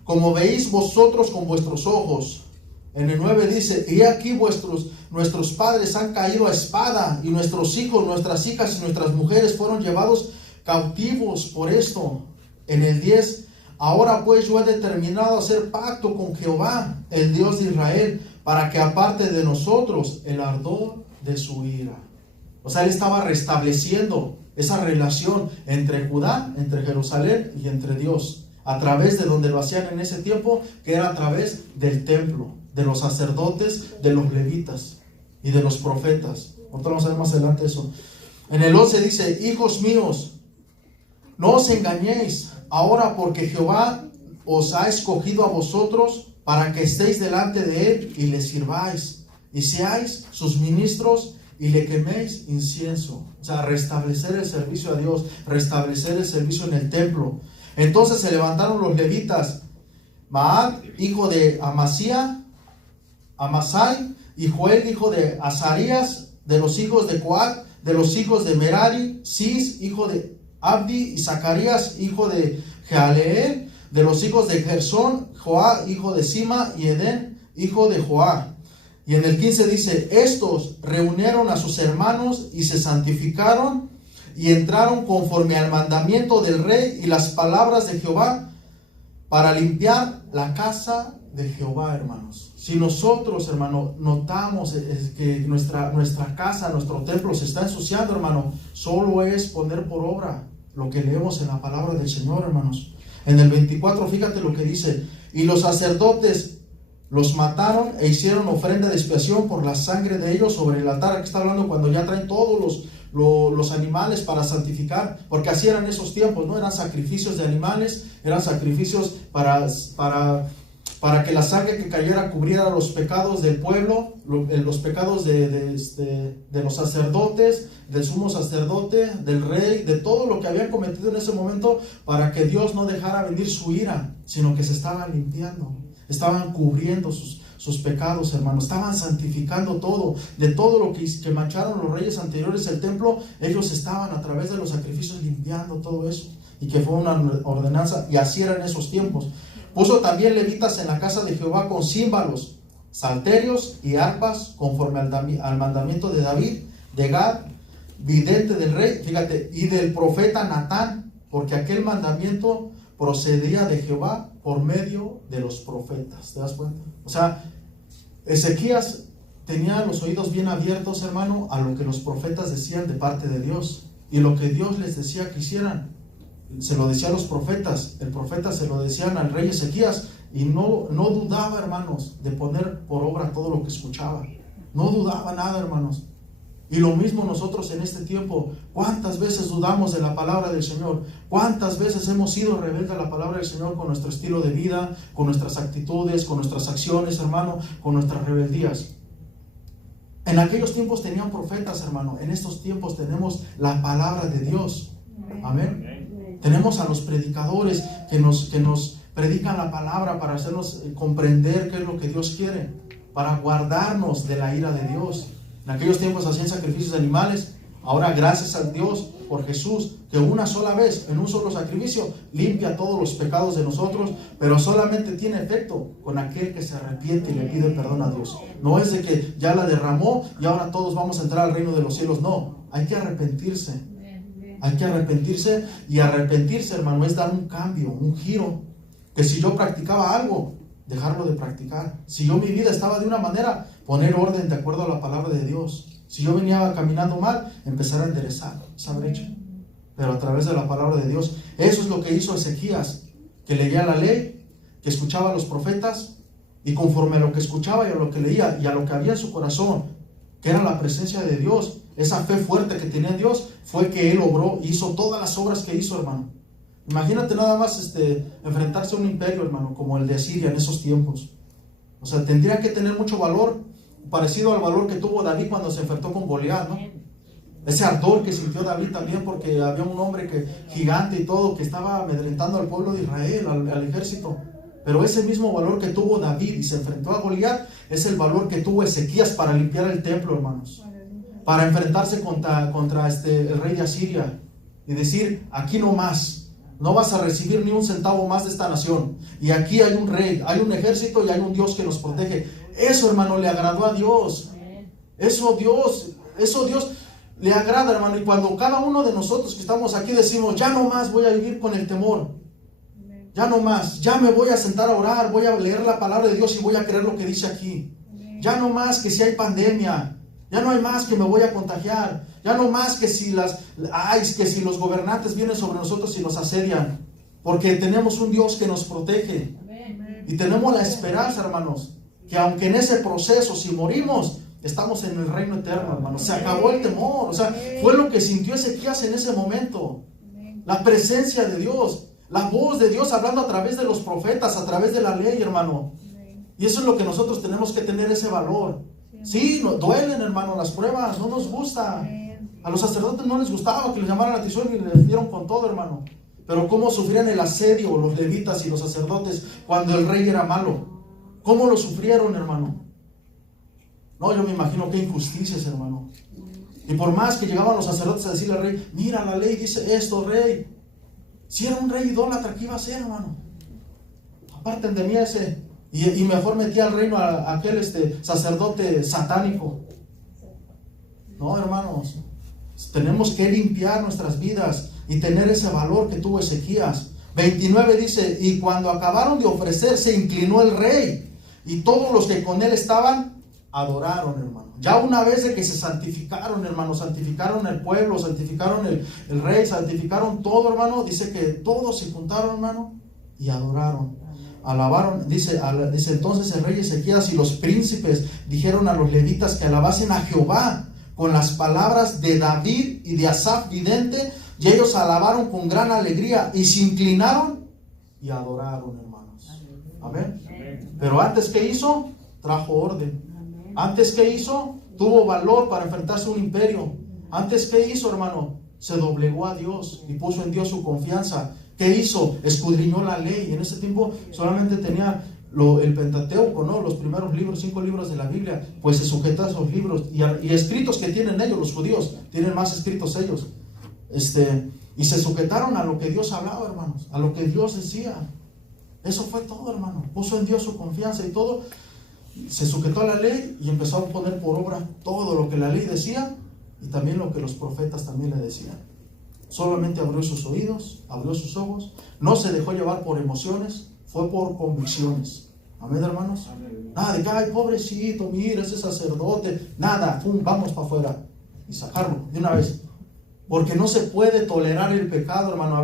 como veis vosotros con vuestros ojos. En el 9 dice: y aquí nuestros padres han caído a espada, y nuestros hijos, nuestras hijas y nuestras mujeres fueron llevados cautivos por esto. En el 10: ahora pues yo he determinado hacer pacto con Jehová, el Dios de Israel, para que aparte de nosotros el ardor de su ira. O sea, él estaba restableciendo esa relación entre Judá, entre Jerusalén y entre Dios, a través de donde lo hacían en ese tiempo, que era a través del templo, de los sacerdotes, de los levitas y de los profetas. Ahorita vamos a ver más adelante eso. En el 11 dice: hijos míos, no os engañéis ahora, porque Jehová os ha escogido a vosotros para que estéis delante de él y le sirváis, y seáis sus ministros y le queméis incienso. O sea, restablecer el servicio a Dios, restablecer el servicio en el templo. Entonces se levantaron los levitas, Maat, hijo de Amasai, y Joel, hijo de Azarías, de los hijos de Coat, de los hijos de Merari, Cis, hijo de Abdi, y Zacarías, hijo de Jealeel, de los hijos de Gersón, Joá, hijo de Sima, y Edén, hijo de Joá. Y en el 15 dice: estos reunieron a sus hermanos y se santificaron y entraron conforme al mandamiento del rey y las palabras de Jehová para limpiar la casa de Jehová, hermanos. Si nosotros, hermano, notamos que nuestra casa, nuestro templo se está ensuciando, hermano, solo es poner por obra lo que leemos en la palabra del Señor, hermanos. En el 24, fíjate lo que dice: y los sacerdotes los mataron e hicieron ofrenda de expiación por la sangre de ellos sobre el altar. Aquí está hablando cuando ya traen todos los animales para santificar, porque así eran esos tiempos, ¿no? Eran sacrificios de animales, eran sacrificios para que la sangre que cayera cubriera los pecados del pueblo, los pecados de los sacerdotes, del sumo sacerdote, del rey, de todo lo que habían cometido en ese momento, para que Dios no dejara venir su ira, sino que se estaban limpiando. Estaban cubriendo sus pecados, hermanos. Estaban santificando todo. De todo lo que mancharon los reyes anteriores el templo, ellos estaban a través de los sacrificios limpiando todo eso. y que fue una ordenanza, y así era en esos tiempos. Puso también levitas en la casa de Jehová con címbalos, salterios y arpas, conforme al mandamiento de David, de Gad, vidente del rey, fíjate, y del profeta Natán, porque aquel mandamiento procedía de Jehová por medio de los profetas. ¿Te das cuenta? O sea, Ezequías tenía los oídos bien abiertos, hermano, a lo que los profetas decían de parte de Dios, y lo que Dios les decía que hicieran, se lo decía a los profetas. El profeta se lo decían al rey Ezequías, y no dudaba, hermanos, de poner por obra todo lo que escuchaba. No dudaba nada, hermanos. Y lo mismo nosotros en este tiempo. ¿Cuántas veces dudamos de la palabra del Señor? ¿Cuántas veces hemos sido rebeldes a la palabra del Señor con nuestro estilo de vida, con nuestras actitudes, con nuestras acciones, hermano, con nuestras rebeldías? En aquellos tiempos tenían profetas, hermano. En estos tiempos tenemos la palabra de Dios. Amén. Tenemos a los predicadores que nos predican la palabra para hacernos comprender qué es lo que Dios quiere, para guardarnos de la ira de Dios. En aquellos tiempos hacían sacrificios de animales. Ahora, gracias a Dios por Jesús, que una sola vez, en un solo sacrificio, limpia todos los pecados de nosotros, pero solamente tiene efecto con aquel que se arrepiente y le pide perdón a Dios. No es de que ya la derramó y ahora todos vamos a entrar al reino de los cielos. No, hay que arrepentirse. Hay que arrepentirse, y arrepentirse, hermano, es dar un cambio, un giro. Que si yo practicaba algo, dejarlo de practicar. Si yo mi vida estaba de una manera, poner orden de acuerdo a la palabra de Dios. Si yo venía caminando mal, empezar a enderezar esa brecha, pero a través de la palabra de Dios. Eso es lo que hizo Ezequías, que leía la ley, que escuchaba a los profetas, y conforme a lo que escuchaba y a lo que leía y a lo que había en su corazón, que era la presencia de Dios, esa fe fuerte que tenía en Dios, fue que él obró, hizo todas las obras que hizo, hermano. Imagínate nada más enfrentarse a un imperio, hermano, como el de Asiria en esos tiempos. O sea, tendría que tener mucho valor, parecido al valor que tuvo David cuando se enfrentó con Goliat, ¿no? Ese ardor que sintió David también, porque había un hombre gigante y todo, que estaba amedrentando al pueblo de Israel, al ejército. Pero ese mismo valor que tuvo David y se enfrentó a Goliat, es el valor que tuvo Ezequías para limpiar el templo, hermanos. Para enfrentarse contra el rey de Asiria y decir: aquí no más. No vas a recibir ni un centavo más de esta nación. Y aquí hay un rey, hay un ejército y hay un Dios que nos protege. Eso, hermano, le agradó a Dios. Eso Dios le agrada, hermano. Y cuando cada uno de nosotros que estamos aquí decimos: ya no más voy a vivir con el temor. Ya no más. Ya me voy a sentar a orar, voy a leer la palabra de Dios y voy a creer lo que dice aquí. Ya no más que si hay pandemia. Ya no hay más que me voy a contagiar. Ya no más que si los gobernantes vienen sobre nosotros y nos asedian. Porque tenemos un Dios que nos protege. Y tenemos la esperanza, hermanos, que aunque en ese proceso, si morimos, estamos en el reino eterno, hermanos. Se acabó el temor. O sea, fue lo que sintió Ezequías en ese momento. La presencia de Dios, la voz de Dios hablando a través de los profetas, a través de la ley, hermano. Y eso es lo que nosotros tenemos que tener, ese valor. Sí, nos duelen, hermano, las pruebas, no nos gusta. A los sacerdotes no les gustaba que les llamaran la atención y les dieron con todo, hermano. Pero cómo sufrían el asedio los levitas y los sacerdotes cuando el rey era malo. Cómo lo sufrieron, hermano. No, yo me imagino qué injusticias, hermano. Y por más que llegaban los sacerdotes a decirle al rey: mira, la ley dice esto, rey. Si era un rey idólatra, ¿qué iba a hacer, hermano? Aparten de mí ese. Y mejor metí al reino a aquel sacerdote satánico. No, hermanos, tenemos que limpiar nuestras vidas y tener ese valor que tuvo Ezequías. 29 dice: y cuando acabaron de ofrecer, se inclinó el rey, y todos los que con él estaban adoraron, hermano. Ya una vez de que se santificaron, hermano, santificaron el pueblo, santificaron el rey, santificaron todo, hermano, dice que todos se juntaron, hermano, y adoraron. Alabaron, dice entonces el rey Ezequías y los príncipes dijeron a los levitas que alabasen a Jehová con las palabras de David y de Asaf vidente, y ellos alabaron con gran alegría y se inclinaron y adoraron, hermanos. Amén. Pero antes, ¿qué hizo? Trajo orden. Antes, ¿qué hizo? Tuvo valor para enfrentarse a un imperio. Antes, ¿qué hizo, hermano? Se doblegó a Dios y puso en Dios su confianza. ¿Qué hizo? Escudriñó la ley. En ese tiempo solamente tenía el Pentateuco, ¿no? Los primeros libros, 5 libros de la Biblia. Pues se sujeta a esos libros y escritos que tienen ellos, los judíos. Tienen más escritos ellos. Y se sujetaron a lo que Dios hablaba, hermanos, a lo que Dios decía. Eso fue todo, hermano. Puso en Dios su confianza y todo. Se sujetó a la ley y empezó a poner por obra todo lo que la ley decía y también lo que los profetas también le decían. Solamente abrió sus oídos, abrió sus ojos, no se dejó llevar por emociones, fue por convicciones. Amén, hermanos. Nada de que, ay, pobrecito, mira ese sacerdote. Nada, pum, vamos para afuera y sacarlo de una vez. Porque no se puede tolerar el pecado, hermano. A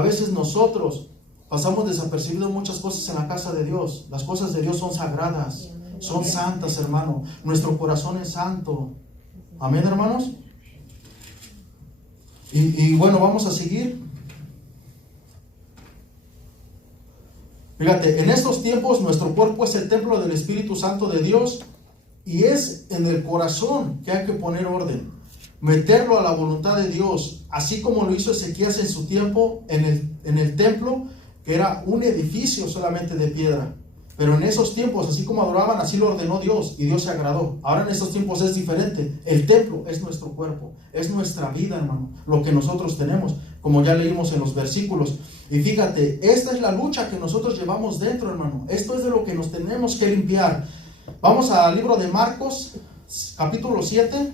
veces nosotros pasamos desapercibidos muchas cosas en la casa de Dios. Las cosas de Dios son sagradas, son santas, hermano. Nuestro corazón es santo. Amén, hermanos. Y bueno, vamos a seguir. Fíjate, en estos tiempos nuestro cuerpo es el templo del Espíritu Santo de Dios y es en el corazón que hay que poner orden, meterlo a la voluntad de Dios, así como lo hizo Ezequías en su tiempo en el templo, que era un edificio solamente de piedra. Pero en esos tiempos, así como adoraban, así lo ordenó Dios y Dios se agradó. Ahora en estos tiempos es diferente. El templo es nuestro cuerpo, es nuestra vida, hermano, lo que nosotros tenemos, como ya leímos en los versículos. Y fíjate, esta es la lucha que nosotros llevamos dentro, hermano. Esto es de lo que nos tenemos que limpiar. Vamos al libro de Marcos, capítulo 7.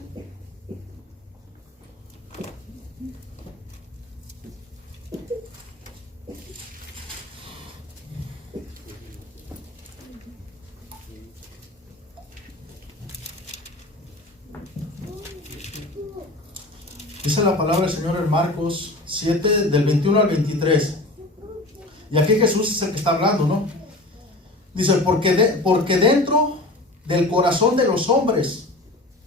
Dice la palabra del Señor en Marcos 7, del 21 al 23. Y aquí Jesús es el que está hablando, ¿no? Dice, porque dentro del corazón de los hombres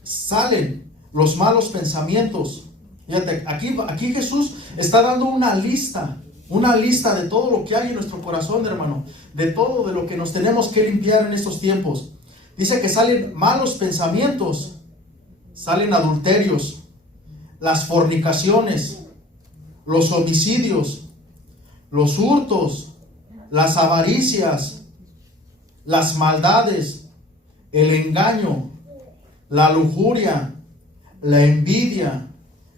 salen los malos pensamientos. Fíjate, aquí Jesús está dando una lista de todo lo que hay en nuestro corazón, hermano. De todo de lo que nos tenemos que limpiar en estos tiempos. Dice que salen malos pensamientos, salen adulterios, las fornicaciones, los homicidios, los hurtos, las avaricias, las maldades, el engaño, la lujuria, la envidia,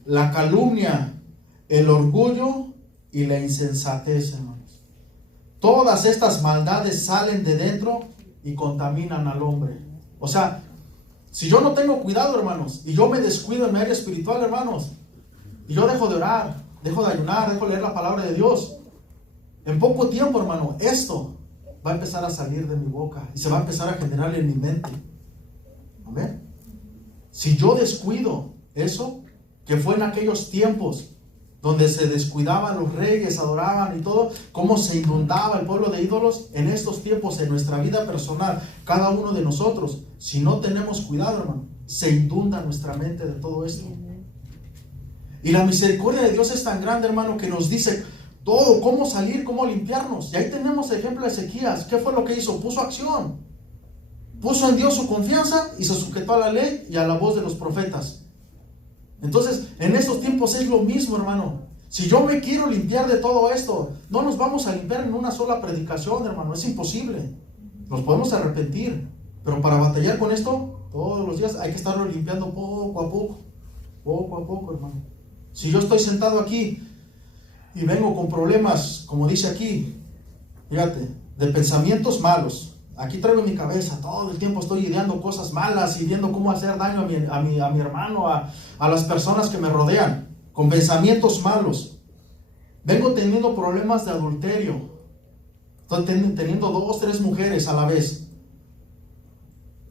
la calumnia, el orgullo y la insensatez, hermanos. Todas estas maldades salen de dentro y contaminan al hombre. O sea, si yo no tengo cuidado, hermanos, y yo me descuido en mi área espiritual, hermanos, y yo dejo de orar, dejo de ayunar, dejo de leer la palabra de Dios, en poco tiempo, hermano, esto va a empezar a salir de mi boca y se va a empezar a generar en mi mente. Amén. Si yo descuido eso, que fue en aquellos tiempos donde se descuidaban los reyes, adoraban y todo, cómo se inundaba el pueblo de ídolos, en estos tiempos, en nuestra vida personal, cada uno de nosotros, si no tenemos cuidado, hermano, se inunda nuestra mente de todo esto. Y la misericordia de Dios es tan grande, hermano, que nos dice todo, cómo salir, cómo limpiarnos. Y ahí tenemos el ejemplo de Ezequías. ¿Qué fue lo que hizo? Puso acción. Puso en Dios su confianza y se sujetó a la ley y a la voz de los profetas. Entonces, en estos tiempos es lo mismo, hermano. Si yo me quiero limpiar de todo esto, no nos vamos a limpiar en una sola predicación, hermano. Es imposible. Nos podemos arrepentir. Pero para batallar con esto, todos los días hay que estarlo limpiando poco a poco. Poco a poco, hermano. Si yo estoy sentado aquí y vengo con problemas, como dice aquí, fíjate, de pensamientos malos. Aquí traigo en mi cabeza, todo el tiempo estoy ideando cosas malas y viendo cómo hacer daño a mi hermano, a las personas que me rodean, con pensamientos malos. Vengo teniendo problemas de adulterio. Estoy teniendo 2, 3 mujeres a la vez.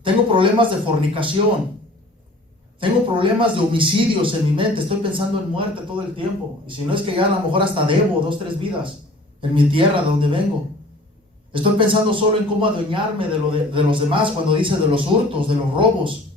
Tengo problemas de fornicación. Tengo problemas de homicidios en mi mente. Estoy pensando en muerte todo el tiempo. Y si no es que ya a lo mejor hasta debo 2, 3 vidas en mi tierra de donde vengo. Estoy pensando solo en cómo adueñarme de los demás, cuando dice de los hurtos, de los robos.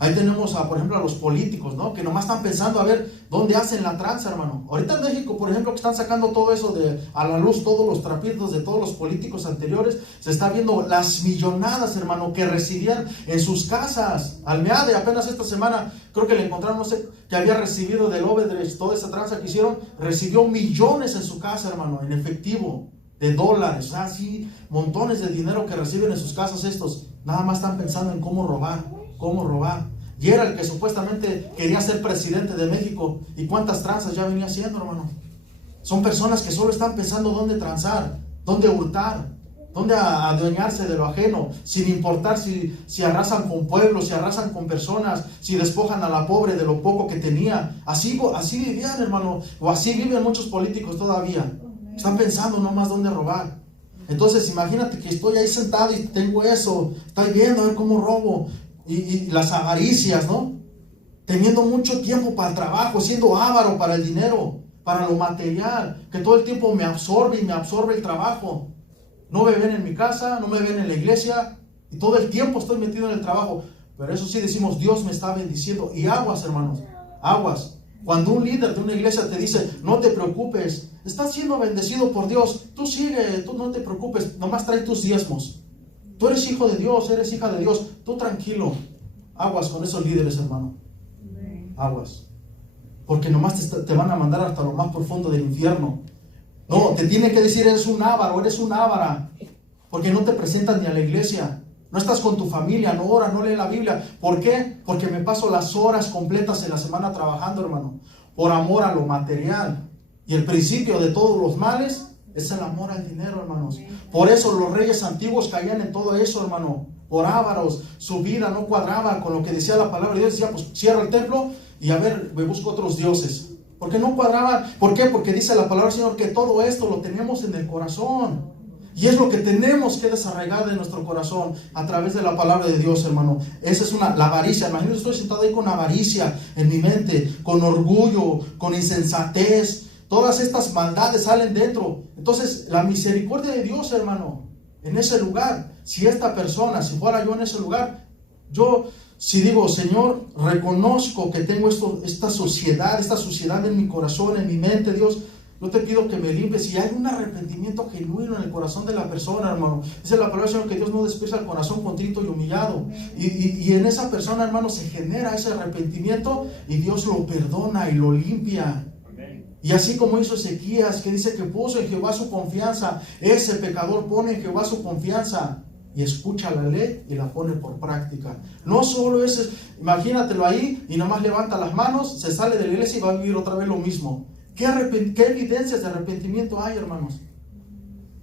Ahí tenemos, por ejemplo, a los políticos, ¿no? Que nomás están pensando a ver dónde hacen la tranza, hermano. Ahorita en México, por ejemplo, que están sacando todo eso a la luz, todos los trapitos de todos los políticos anteriores, se está viendo las millonadas, hermano, que residían en sus casas. Almeade, apenas esta semana, creo que le encontraron, no sé, que había recibido del Obedres, toda esa tranza que hicieron, recibió millones en su casa, hermano, en efectivo, de dólares, o sea, sí, montones de dinero que reciben en sus casas estos. Nada más están pensando en cómo robar. Y era el que supuestamente quería ser presidente de México. ¿Y cuántas tranzas ya venía haciendo, hermano? Son personas que solo están pensando dónde transar, dónde hurtar, dónde adueñarse de lo ajeno, sin importar si arrasan con pueblos, si arrasan con personas, si despojan a la pobre de lo poco que tenía. Así vivían, hermano, o así viven muchos políticos todavía. Están pensando nomás dónde robar. Entonces imagínate que estoy ahí sentado y tengo eso, estoy viendo a ver cómo robo, y las avaricias, ¿no? Teniendo mucho tiempo para el trabajo, siendo avaro para el dinero, para lo material, que todo el tiempo me absorbe y me absorbe el trabajo. No me ven en mi casa, no me ven en la iglesia, y todo el tiempo estoy metido en el trabajo. Pero eso sí decimos, Dios me está bendiciendo. Y aguas, hermanos, aguas. Cuando un líder de una iglesia te dice, no te preocupes, estás siendo bendecido por Dios, tú sigue, tú no te preocupes, nomás trae tus diezmos. Tú eres hijo de Dios, eres hija de Dios, tú tranquilo. Aguas con esos líderes, hermano. Aguas. Porque nomás te van a mandar hasta lo más profundo del infierno. No, te tienen que decir, eres un avaro, eres una ávara, porque no te presentas ni a la iglesia, no estás con tu familia, no oras, no lees la Biblia. ¿Por qué? Porque me paso las horas completas en la semana trabajando, hermano, por amor a lo material. Y el principio de todos los males es el amor al dinero, hermanos. Por eso los reyes antiguos caían en todo eso, hermano, por ávaros. Su vida no cuadraba con lo que decía la palabra de Dios. Decía, pues cierra el templo y a ver, me busco otros dioses. Porque no cuadraba. ¿Por qué? Porque dice la palabra del Señor que todo esto lo tenemos en el corazón. Y es lo que tenemos que desarraigar de nuestro corazón a través de la palabra de Dios, hermano. Esa es la avaricia. Imagínate, estoy sentado ahí con avaricia en mi mente, con orgullo, con insensatez. Todas estas maldades salen dentro. Entonces, la misericordia de Dios, hermano, en ese lugar. Si esta persona, si fuera yo en ese lugar, si digo, Señor, reconozco que tengo esta suciedad en mi corazón, en mi mente, Dios, yo te pido que me limpies. Si hay un arrepentimiento genuino en el corazón de la persona, hermano, dice la palabra del Señor que Dios no desprecia el corazón contrito y humillado. Y en esa persona, hermano, se genera ese arrepentimiento y Dios lo perdona y lo limpia. Y así como hizo Ezequías, que dice que puso en Jehová su confianza, ese pecador pone en Jehová su confianza y escucha la ley y la pone por práctica. No solo eso, imagínatelo ahí y nomás levanta las manos, se sale de la iglesia y va a vivir otra vez lo mismo. ¿Qué evidencias de arrepentimiento hay, hermanos?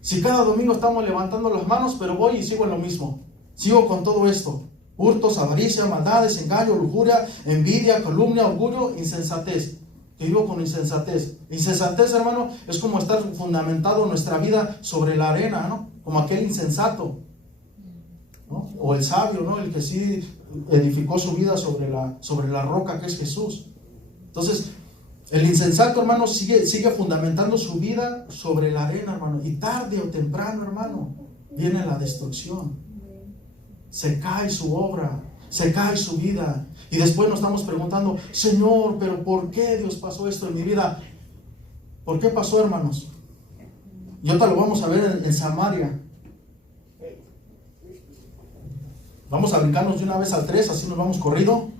Si cada domingo estamos levantando las manos, pero voy y sigo en lo mismo. Sigo con todo esto. Hurtos, avaricia, maldades, engaño, lujuria, envidia, calumnia, orgullo, insensatez. Que vivo con insensatez. Insensatez, hermano, es como estar fundamentado nuestra vida sobre la arena, ¿no? Como aquel insensato, ¿no? O el sabio, ¿no? El que sí edificó su vida sobre la roca que es Jesús. Entonces, el insensato, hermano, sigue fundamentando su vida sobre la arena, hermano. Y tarde o temprano, hermano, viene la destrucción. Se cae su obra, se cae su vida. Y después nos estamos preguntando, Señor, pero ¿por qué Dios pasó esto en mi vida? ¿Por qué pasó, hermanos? Y ahorita lo vamos a ver en Samaria. Vamos a brincarnos de una vez al 3, así nos vamos corrido.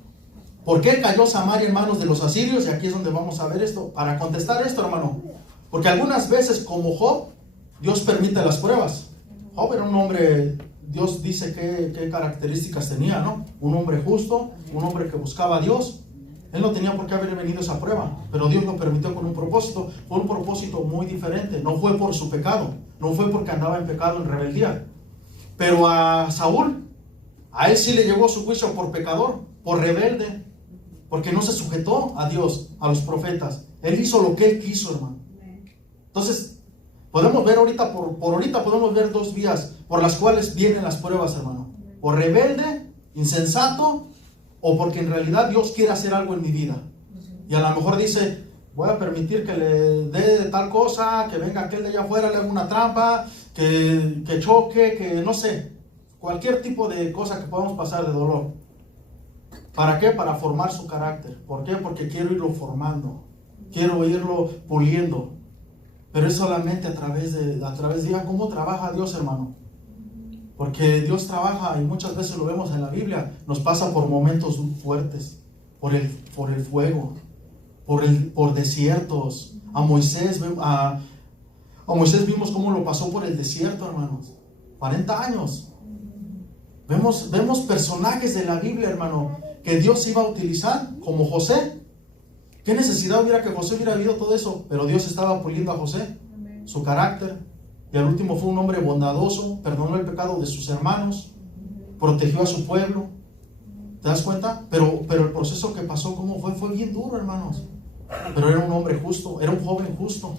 ¿Por qué cayó Samaria en manos de los asirios? Y aquí es donde vamos a ver esto. Para contestar esto, hermano. Porque algunas veces, como Job, Dios permite las pruebas. Job era un hombre, Dios dice qué características tenía, ¿no? Un hombre justo, un hombre que buscaba a Dios. Él no tenía por qué haber venido esa prueba, pero Dios lo permitió con un propósito. Fue un propósito muy diferente. No fue por su pecado, no fue porque andaba en pecado, en rebeldía. Pero a Saúl, a él sí le llegó su juicio por pecador, por rebelde, porque no se sujetó a Dios, a los profetas. Él hizo lo que él quiso, hermano. Entonces, podemos ver ahorita, por ahorita podemos ver dos vías por las cuales vienen las pruebas, hermano. O rebelde, insensato, o porque en realidad Dios quiere hacer algo en mi vida. Y a lo mejor dice, voy a permitir que le dé tal cosa, que venga aquel de allá afuera, le haga una trampa, que choque, que no sé, cualquier tipo de cosa que podamos pasar de dolor. ¿Para qué? Para formar su carácter. ¿Por qué? Porque quiero irlo formando, quiero irlo puliendo. Pero es solamente a través de cómo trabaja Dios, hermano. Porque Dios trabaja, y muchas veces lo vemos en la Biblia, nos pasa por momentos fuertes, por el fuego, por desiertos. A Moisés vimos cómo lo pasó por el desierto, hermanos. 40 años. Vemos personajes de la Biblia, hermano, que Dios iba a utilizar, como José. ¿Qué necesidad hubiera que José hubiera vivido todo eso? Pero Dios estaba puliendo a José, su carácter, y al último fue un hombre bondadoso, perdonó el pecado de sus hermanos, protegió a su pueblo. ¿Te das cuenta? Pero el proceso que pasó, ¿cómo fue? Fue bien duro, hermanos. Pero era un hombre justo, era un joven justo,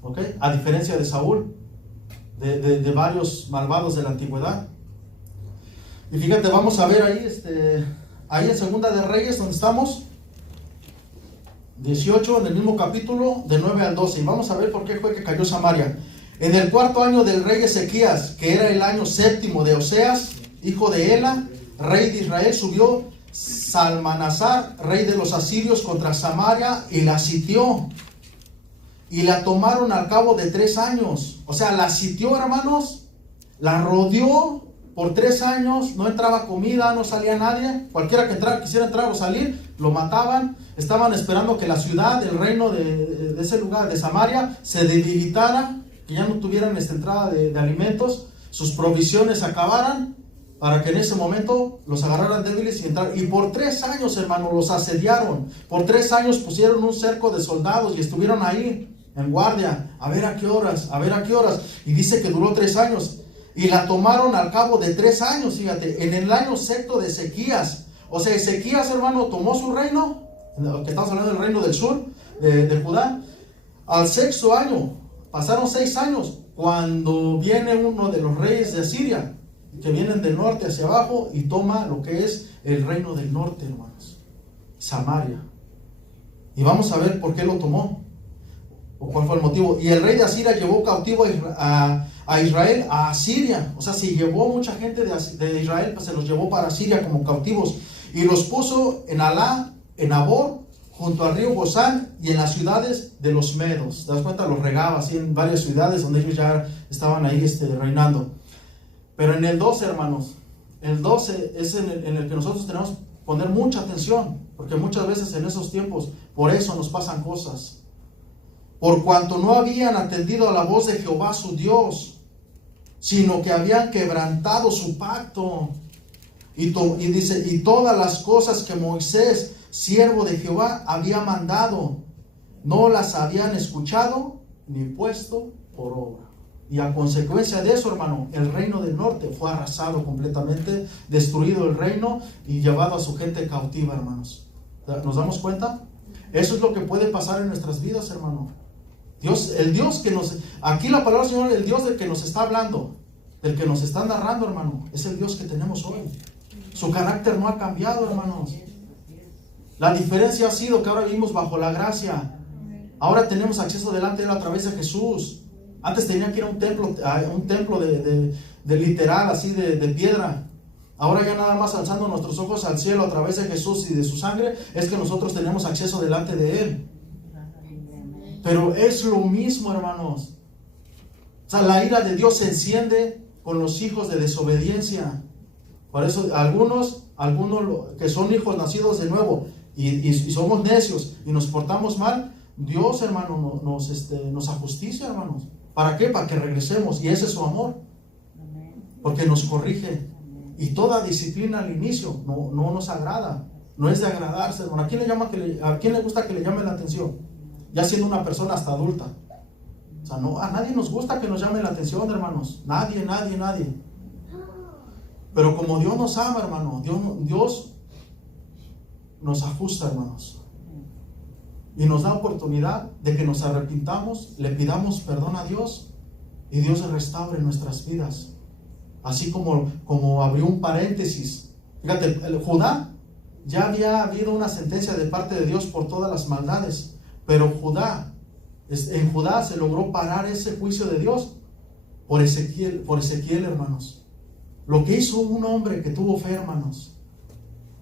¿ok? A diferencia de Saúl, de varios malvados de la antigüedad. Y fíjate, vamos a ver ahí en Segunda de Reyes, donde estamos, 18, en el mismo capítulo, de 9 al 12. Y vamos a ver por qué fue que cayó Samaria. En el 4.º año del rey Ezequías, que era el año 7º de Oseas, hijo de Ela, rey de Israel, subió Salmanasar, rey de los asirios, contra Samaria y la sitió. Y la tomaron al cabo de 3 años. O sea, la sitió, hermanos, la rodeó por 3 años, no entraba comida, no salía nadie. Cualquiera que quisiera entrar o salir, lo mataban. Estaban esperando que la ciudad, el reino de ese lugar, de Samaria, se debilitara, que ya no tuvieran entrada de alimentos, sus provisiones acabaran, para que en ese momento los agarraran débiles y entraran. Y por 3 años, hermanos, los asediaron. Por 3 años pusieron un cerco de soldados y estuvieron ahí en guardia, a ver a qué horas, a ver a qué horas. Y dice que duró 3 años. Y la tomaron al cabo de 3 años, fíjate, en el año 6º de Ezequías. O sea, Ezequías, hermano, tomó su reino, que estamos hablando del reino del sur, de Judá. Al 6º año, pasaron 6 años, cuando viene uno de los reyes de Asiria, que vienen del norte hacia abajo, y toma lo que es el reino del norte, hermanos, Samaria. Y vamos a ver por qué lo tomó, o cuál fue el motivo. Y el rey de Asiria llevó cautivo a Israel a Asiria. O sea, si llevó mucha gente de Israel, pues se los llevó para Asiria como cautivos, y los puso en Alá, en Abor, junto al río Gozán, y en las ciudades de los medos. ¿Te das cuenta? Los regaba así en varias ciudades donde ellos ya estaban ahí reinando. Pero en el 12, hermanos, el 12 es en el que nosotros tenemos que poner mucha atención, porque muchas veces en esos tiempos, por eso nos pasan cosas. Por cuanto no habían atendido a la voz de Jehová su Dios, sino que habían quebrantado su pacto. Y dice, y todas las cosas que Moisés, siervo de Jehová, había mandado, no las habían escuchado ni puesto por obra. Y a consecuencia de eso, hermano, el reino del norte fue arrasado completamente, destruido el reino y llevado a su gente cautiva, hermanos. ¿Nos damos cuenta? Eso es lo que puede pasar en nuestras vidas, hermano. El Dios que aquí la palabra del Señor, el Dios del que nos está hablando, del que nos está narrando, hermano, es el Dios que tenemos hoy. Su carácter no ha cambiado, hermanos. La diferencia ha sido que ahora vivimos bajo la gracia. Ahora tenemos acceso delante de Él a través de Jesús. Antes tenía que ir a un templo de literal, así de piedra. Ahora ya nada más alzando nuestros ojos al cielo a través de Jesús y de su sangre, es que nosotros tenemos acceso delante de Él. Pero es lo mismo, hermanos. O sea, la ira de Dios se enciende con los hijos de desobediencia. Por eso algunos que son hijos nacidos de nuevo y somos necios y nos portamos mal, Dios, hermano, nos ajusticia, hermanos. ¿Para qué? Para que regresemos. Y ese es su amor. Porque nos corrige. Y toda disciplina al inicio no nos agrada. No es de agradarse, hermano. ¿A quién le gusta que le llame la atención? Ya siendo una persona hasta adulta. O sea, a nadie nos gusta que nos llame la atención, hermanos. Nadie. Pero como Dios nos ama, hermano, Dios nos ajusta, hermanos. Y nos da oportunidad de que nos arrepintamos, le pidamos perdón a Dios y Dios restaure nuestras vidas. Así como abrió un paréntesis. Fíjate, Judá, ya había habido una sentencia de parte de Dios por todas las maldades, pero en Judá se logró parar ese juicio de Dios por Ezequiel, hermanos. Lo que hizo un hombre que tuvo fe, hermanos,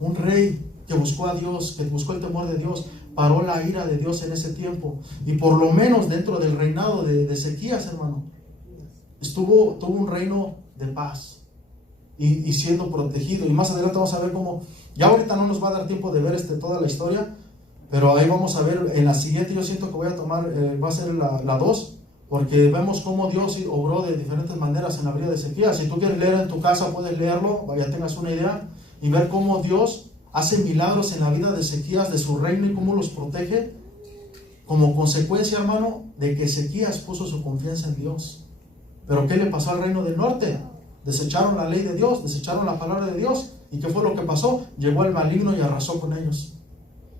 un rey que buscó a Dios, que buscó el temor de Dios, paró la ira de Dios en ese tiempo. Y por lo menos dentro del reinado de Ezequías, hermano, tuvo un reino de paz y siendo protegido. Y más adelante vamos a ver cómo, ya ahorita no nos va a dar tiempo de ver toda la historia, pero ahí vamos a ver en la siguiente. Yo siento que voy a tomar, va a ser la 2, porque vemos cómo Dios obró de diferentes maneras en la vida de Ezequías. Si tú quieres leer en tu casa, puedes leerlo, ya tengas una idea, y ver cómo Dios hace milagros en la vida de Ezequías, de su reino, y cómo los protege, como consecuencia, hermano, de que Ezequías puso su confianza en Dios. Pero ¿qué le pasó al reino del norte? Desecharon la ley de Dios, desecharon la palabra de Dios. ¿Y qué fue lo que pasó? Llegó el maligno y arrasó con ellos.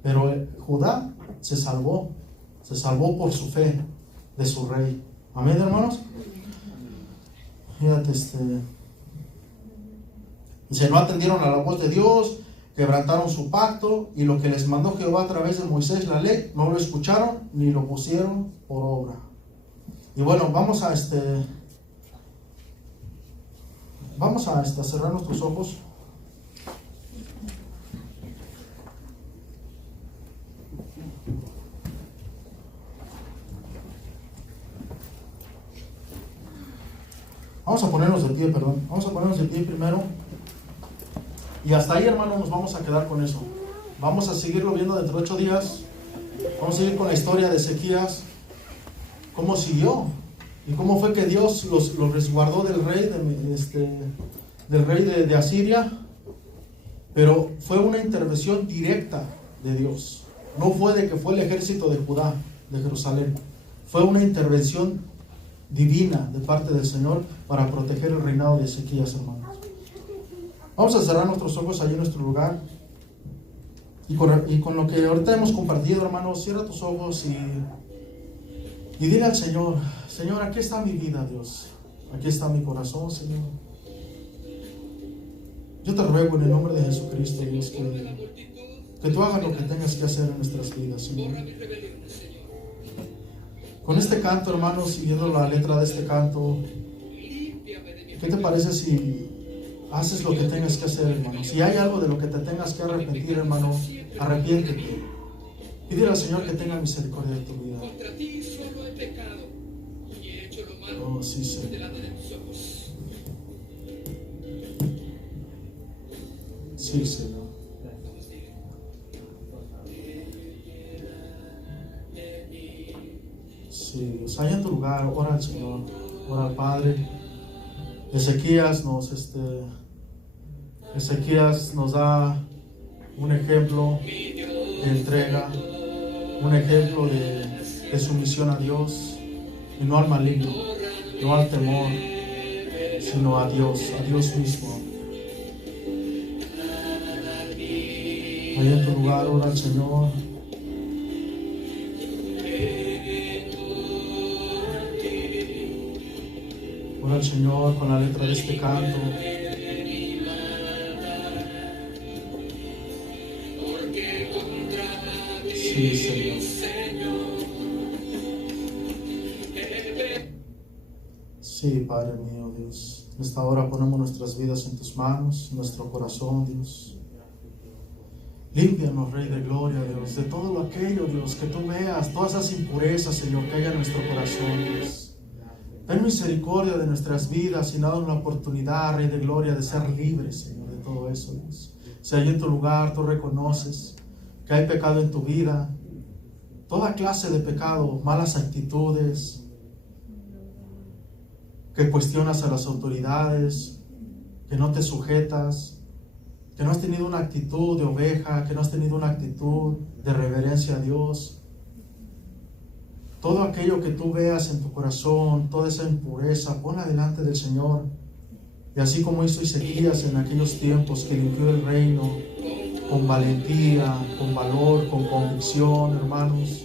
Pero Judá se salvó por su fe de su rey. Amén, hermanos. Fíjate, dice, no atendieron a la voz de Dios, quebrantaron su pacto, y lo que les mandó Jehová a través de Moisés, la ley, no lo escucharon ni lo pusieron por obra. Y bueno, vamos a cerrar nuestros ojos. Vamos a ponernos de pie, Vamos a ponernos de pie primero. Y hasta ahí, hermano, nos vamos a quedar con eso. Vamos a seguirlo viendo dentro de 8 días. Vamos a seguir con la historia de Ezequías. Cómo siguió. Y cómo fue que Dios los resguardó del rey de Asiria. Pero fue una intervención directa de Dios. No fue de que fue el ejército de Judá, de Jerusalén. Fue una intervención divina de parte del Señor para proteger el reinado de Ezequías, hermanos. Vamos a cerrar nuestros ojos allí en nuestro lugar. Y con lo que ahorita hemos compartido, hermanos, cierra tus ojos y dile al Señor: Señor, aquí está mi vida, Dios. Aquí está mi corazón, Señor. Yo te ruego en el nombre de Jesucristo, Dios, que tú hagas lo que tengas que hacer en nuestras vidas, Señor. Con este canto, hermanos, siguiendo la letra de este canto, ¿qué te parece si haces lo que tengas que hacer, hermano? Si hay algo de lo que te tengas que arrepentir, hermano, arrepiéntete. Pídele al Señor que tenga misericordia de tu vida. Oh, sí, Señor. Sí, Señor. Sí, Dios, allá en tu lugar, ora al Señor, ora al Padre. Ezequías nos da un ejemplo de entrega, un ejemplo de sumisión a Dios, y no al maligno, no al temor, sino a Dios mismo. Allá en tu lugar, ora al Señor. Ora al Señor con la letra de este canto. Sí, Señor. Sí, Padre mío, Dios. En esta hora ponemos nuestras vidas en tus manos, nuestro corazón, Dios. Límpianos, Rey de Gloria, Dios, de todo aquello, Dios, que tú veas, todas esas impurezas, Señor, que hay en nuestro corazón, Dios. Ten misericordia de nuestras vidas y danos la oportunidad, Rey de Gloria, de ser libres, Señor, de todo eso, Dios. Si hay en tu lugar, tú reconoces que hay pecado en tu vida, toda clase de pecado, malas actitudes, que cuestionas a las autoridades, que no te sujetas, que no has tenido una actitud de oveja, que no has tenido una actitud de reverencia a Dios. Todo aquello que tú veas en tu corazón, toda esa impureza, ponla delante del Señor. Y así como hizo Ezequías en aquellos tiempos, que limpió el reino con valentía, con valor, con convicción, hermanos.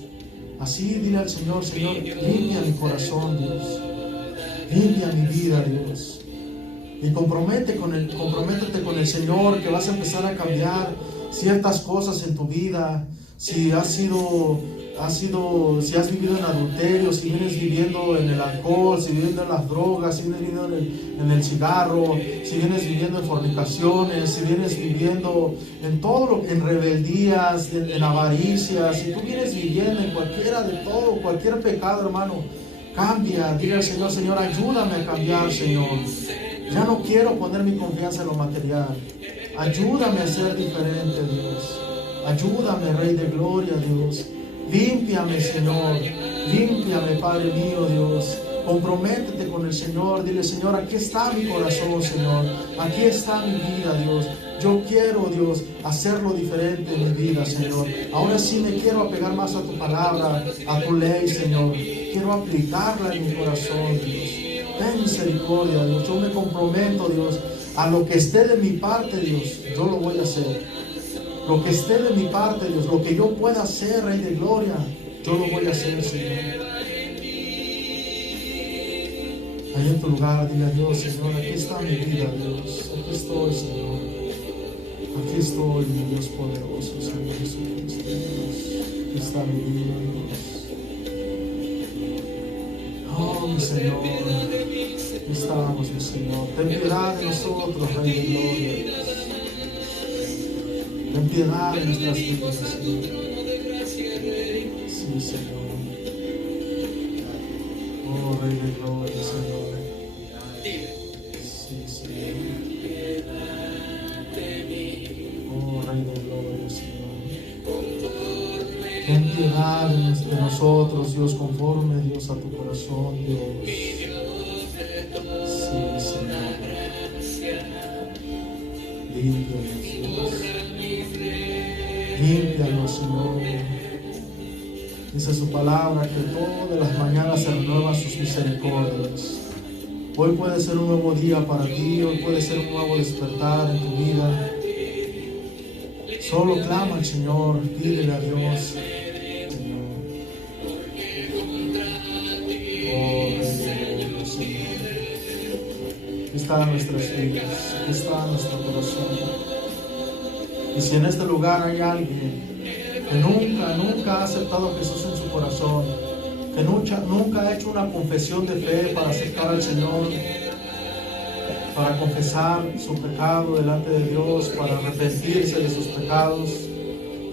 Así dile al Señor: Señor, limpia mi corazón, Dios. Limpia mi vida, Dios. Y comprométete con el Señor, que vas a empezar a cambiar ciertas cosas en tu vida. Si has vivido en adulterio, si vienes viviendo en el alcohol, si viviendo en las drogas, si vienes viviendo en el cigarro, si vienes viviendo en fornicaciones, si vienes viviendo en en rebeldías, en avaricias, si tú vienes viviendo en cualquier pecado, hermano, cambia. Dile al Señor: Señor, ayúdame a cambiar, Señor. Ya no quiero poner mi confianza en lo material. Ayúdame a ser diferente, Dios. Ayúdame, Rey de Gloria, Dios. Límpiame, Señor. Límpiame, Padre mío, Dios. Comprométete con el Señor. Dile, Señor, aquí está mi corazón, Señor. Aquí está mi vida, Dios. Yo quiero, Dios, hacerlo diferente en mi vida, Señor. Ahora sí me quiero apegar más a tu palabra, a tu ley, Señor. Quiero aplicarla en mi corazón, Dios. Ten misericordia, Dios. Yo me comprometo, Dios, a lo que esté de mi parte, Dios. Yo lo voy a hacer. Lo que esté de mi parte, Dios. Lo que yo pueda hacer, Rey de Gloria, yo lo voy a hacer, Señor. Ahí en tu lugar, dile a Dios, Señor, aquí está mi vida, Dios. Aquí estoy, Señor. Aquí estoy, mi Dios poderoso, Señor Jesucristo, Dios. Aquí está mi vida, Dios. Oh, mi Señor. Aquí estamos, mi Señor. Ten piedad de nosotros, Rey de Gloria, Dios. Ten piedad de nuestras vidas, Señor. Sí, Señor. Oh, Rey de Gloria, Señor. Sí, Señor. Oh, Rey de Gloria, Señor. Ten piedad de nosotros, Dios, conforme, Dios, a tu corazón, Dios. Sí, Señor. Límpianos, Dios. Límpianos, Señor. Dice su palabra que todas las mañanas se renuevan sus misericordias. Hoy puede ser un nuevo día para ti, hoy puede ser un nuevo despertar en tu vida. Solo clama al Señor, pídele a Dios. Señor. Oh, Señor. Aquí están nuestras vidas, aquí está nuestro corazón. Y si en este lugar hay alguien que nunca ha aceptado a Jesús en su corazón, que nunca ha hecho una confesión de fe para aceptar al Señor, para confesar su pecado delante de Dios, para arrepentirse de sus pecados,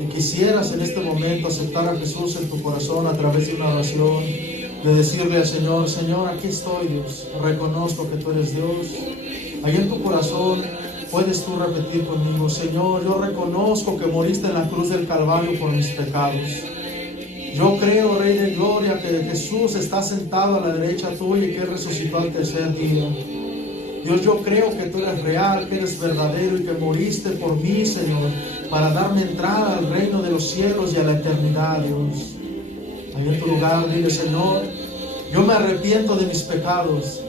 y quisieras en este momento aceptar a Jesús en tu corazón a través de una oración, de decirle al Señor, Señor, aquí estoy, Dios, reconozco que tú eres Dios. Ahí en tu corazón puedes tú repetir conmigo, Señor, yo reconozco que moriste en la cruz del Calvario por mis pecados. Yo creo, Rey de Gloria, que Jesús está sentado a la derecha tuya y que resucitó al tercer día. Dios, yo creo que tú eres real, que eres verdadero y que moriste por mí, Señor, para darme entrada al reino de los cielos y a la eternidad, Dios. Ahí en tu lugar, dile, Señor, yo me arrepiento de mis pecados,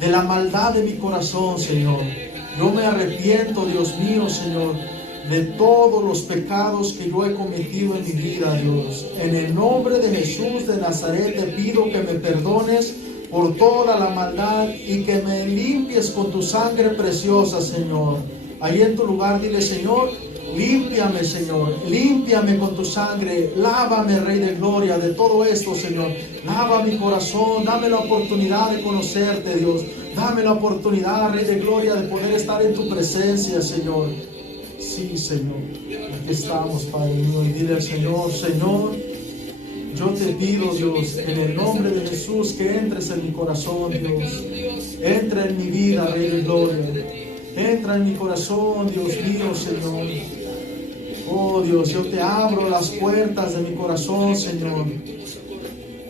de la maldad de mi corazón, Señor. Yo me arrepiento, Dios mío, Señor, de todos los pecados que yo he cometido en mi vida, Dios. En el nombre de Jesús de Nazaret te pido que me perdones por toda la maldad y que me limpies con tu sangre preciosa, Señor. Ahí en tu lugar dile, Señor, límpiame, Señor, límpiame con tu sangre, lávame, Rey de Gloria, de todo esto, Señor. Lava mi corazón, dame la oportunidad de conocerte, Dios. Dame la oportunidad, Rey de Gloria, de poder estar en tu presencia, Señor. Sí, Señor, aquí estamos, Padre mío, y dile al Señor, Señor, yo te pido, Dios, en el nombre de Jesús, que entres en mi corazón, Dios. Entra en mi vida, Rey de Gloria. Entra en mi corazón, Dios mío, Señor. Oh, Dios, yo te abro las puertas de mi corazón, Señor.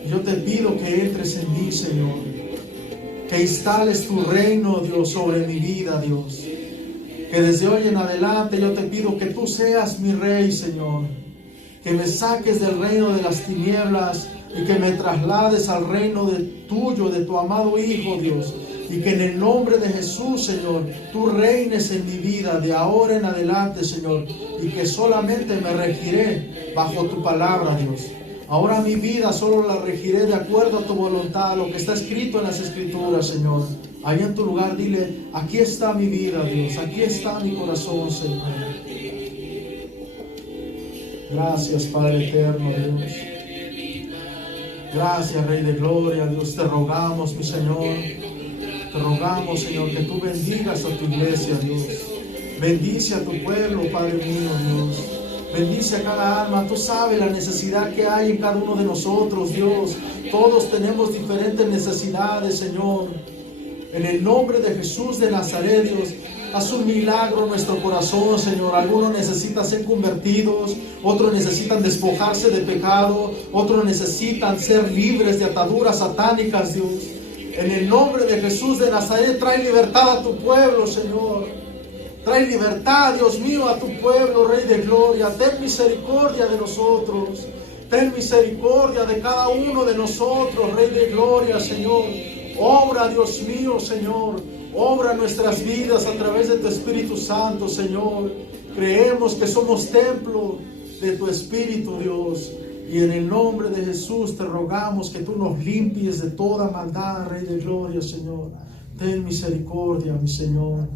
Yo te pido que entres en mí, Señor. Que instales tu reino, Dios, sobre mi vida, Dios. Que desde hoy en adelante yo te pido que tú seas mi Rey, Señor. Que me saques del reino de las tinieblas y que me traslades al reino tuyo, de tu amado Hijo, Dios. Y que en el nombre de Jesús, Señor, tú reines en mi vida de ahora en adelante, Señor. Y que solamente me regiré bajo tu palabra, Dios. Ahora mi vida solo la regiré de acuerdo a tu voluntad, lo que está escrito en las Escrituras, Señor. Ahí en tu lugar dile, aquí está mi vida, Dios. Aquí está mi corazón, Señor. Gracias, Padre eterno, Dios. Gracias, Rey de Gloria, Dios. Te rogamos, mi Señor. Te rogamos, Señor, que tú bendigas a tu iglesia, Dios. Bendice a tu pueblo, Padre mío, Dios. Bendice a cada alma. Tú sabes la necesidad que hay en cada uno de nosotros, Dios. Todos tenemos diferentes necesidades, Señor. En el nombre de Jesús de Nazaret, Dios, haz un milagro en nuestro corazón, Señor. Algunos necesitan ser convertidos, otros necesitan despojarse de pecado, otros necesitan ser libres de ataduras satánicas, Dios. En el nombre de Jesús de Nazaret, trae libertad a tu pueblo, Señor. Trae libertad, Dios mío, a tu pueblo, Rey de Gloria. Ten misericordia de nosotros. Ten misericordia de cada uno de nosotros, Rey de Gloria, Señor. Obra, Dios mío, Señor. Obra nuestras vidas a través de tu Espíritu Santo, Señor. Creemos que somos templo de tu Espíritu, Dios. Y en el nombre de Jesús te rogamos que tú nos limpies de toda maldad, Rey de Gloria, Señor. Ten misericordia, mi Señor.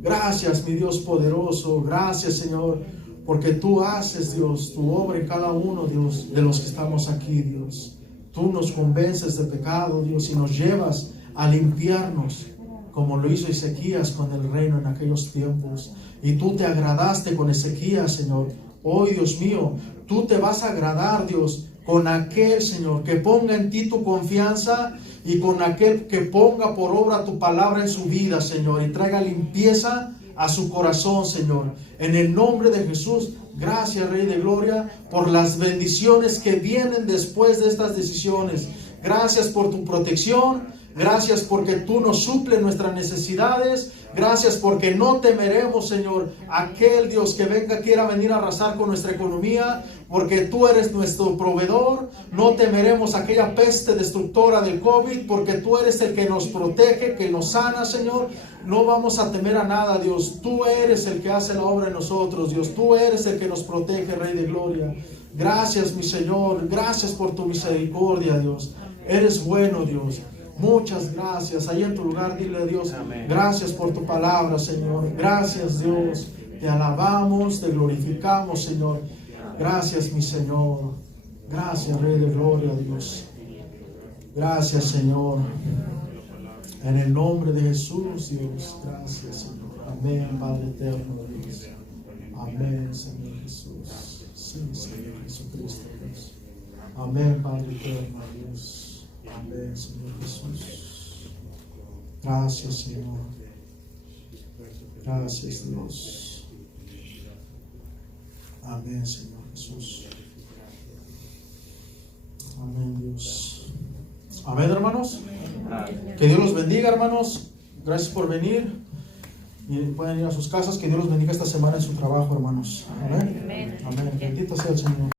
Gracias, mi Dios poderoso. Gracias, Señor, porque tú haces, Dios, tu obra en cada uno, Dios, de los que estamos aquí, Dios. Tú nos convences de pecado, Dios, y nos llevas a limpiarnos, como lo hizo Ezequías con el reino en aquellos tiempos. Y tú te agradaste con Ezequías, Señor. Hoy, Dios mío, tú te vas a agradar, Dios, con aquel, Señor, que ponga en ti tu confianza y con aquel que ponga por obra tu palabra en su vida, Señor, y traiga limpieza a su corazón, Señor. En el nombre de Jesús, gracias, Rey de Gloria, por las bendiciones que vienen después de estas decisiones. Gracias por tu protección. Gracias porque tú nos suples nuestras necesidades. Gracias porque no temeremos, Señor, aquel Dios que quiera venir a arrasar con nuestra economía, porque tú eres nuestro proveedor. No temeremos aquella peste destructora del COVID, porque tú eres el que nos protege, que nos sana, Señor. No vamos a temer a nada, Dios. Tú eres el que hace la obra en nosotros, Dios. Tú eres el que nos protege, Rey de Gloria. Gracias, mi Señor. Gracias por tu misericordia, Dios. Eres bueno, Dios. Muchas gracias. Ahí en tu lugar dile a Dios, amén. Gracias por tu palabra, Señor. Gracias, Dios. Te alabamos, te glorificamos, Señor. Gracias, mi Señor. Gracias, Rey de Gloria, Dios. Gracias, Señor. En el nombre de Jesús, Dios. Gracias, Señor. Amén, Padre eterno, Dios. Amén, Señor Jesús. Sí, Señor Jesucristo, Dios. Amén, Padre eterno, Dios. Amén, Señor Jesús. Gracias, Señor. Gracias, Dios. Amén, Señor Jesús. Amén, Dios. Amén, hermanos. Que Dios los bendiga, hermanos. Gracias por venir. Y pueden ir a sus casas. Que Dios los bendiga esta semana en su trabajo, hermanos. Amén. Amén. Bendito sea el Señor.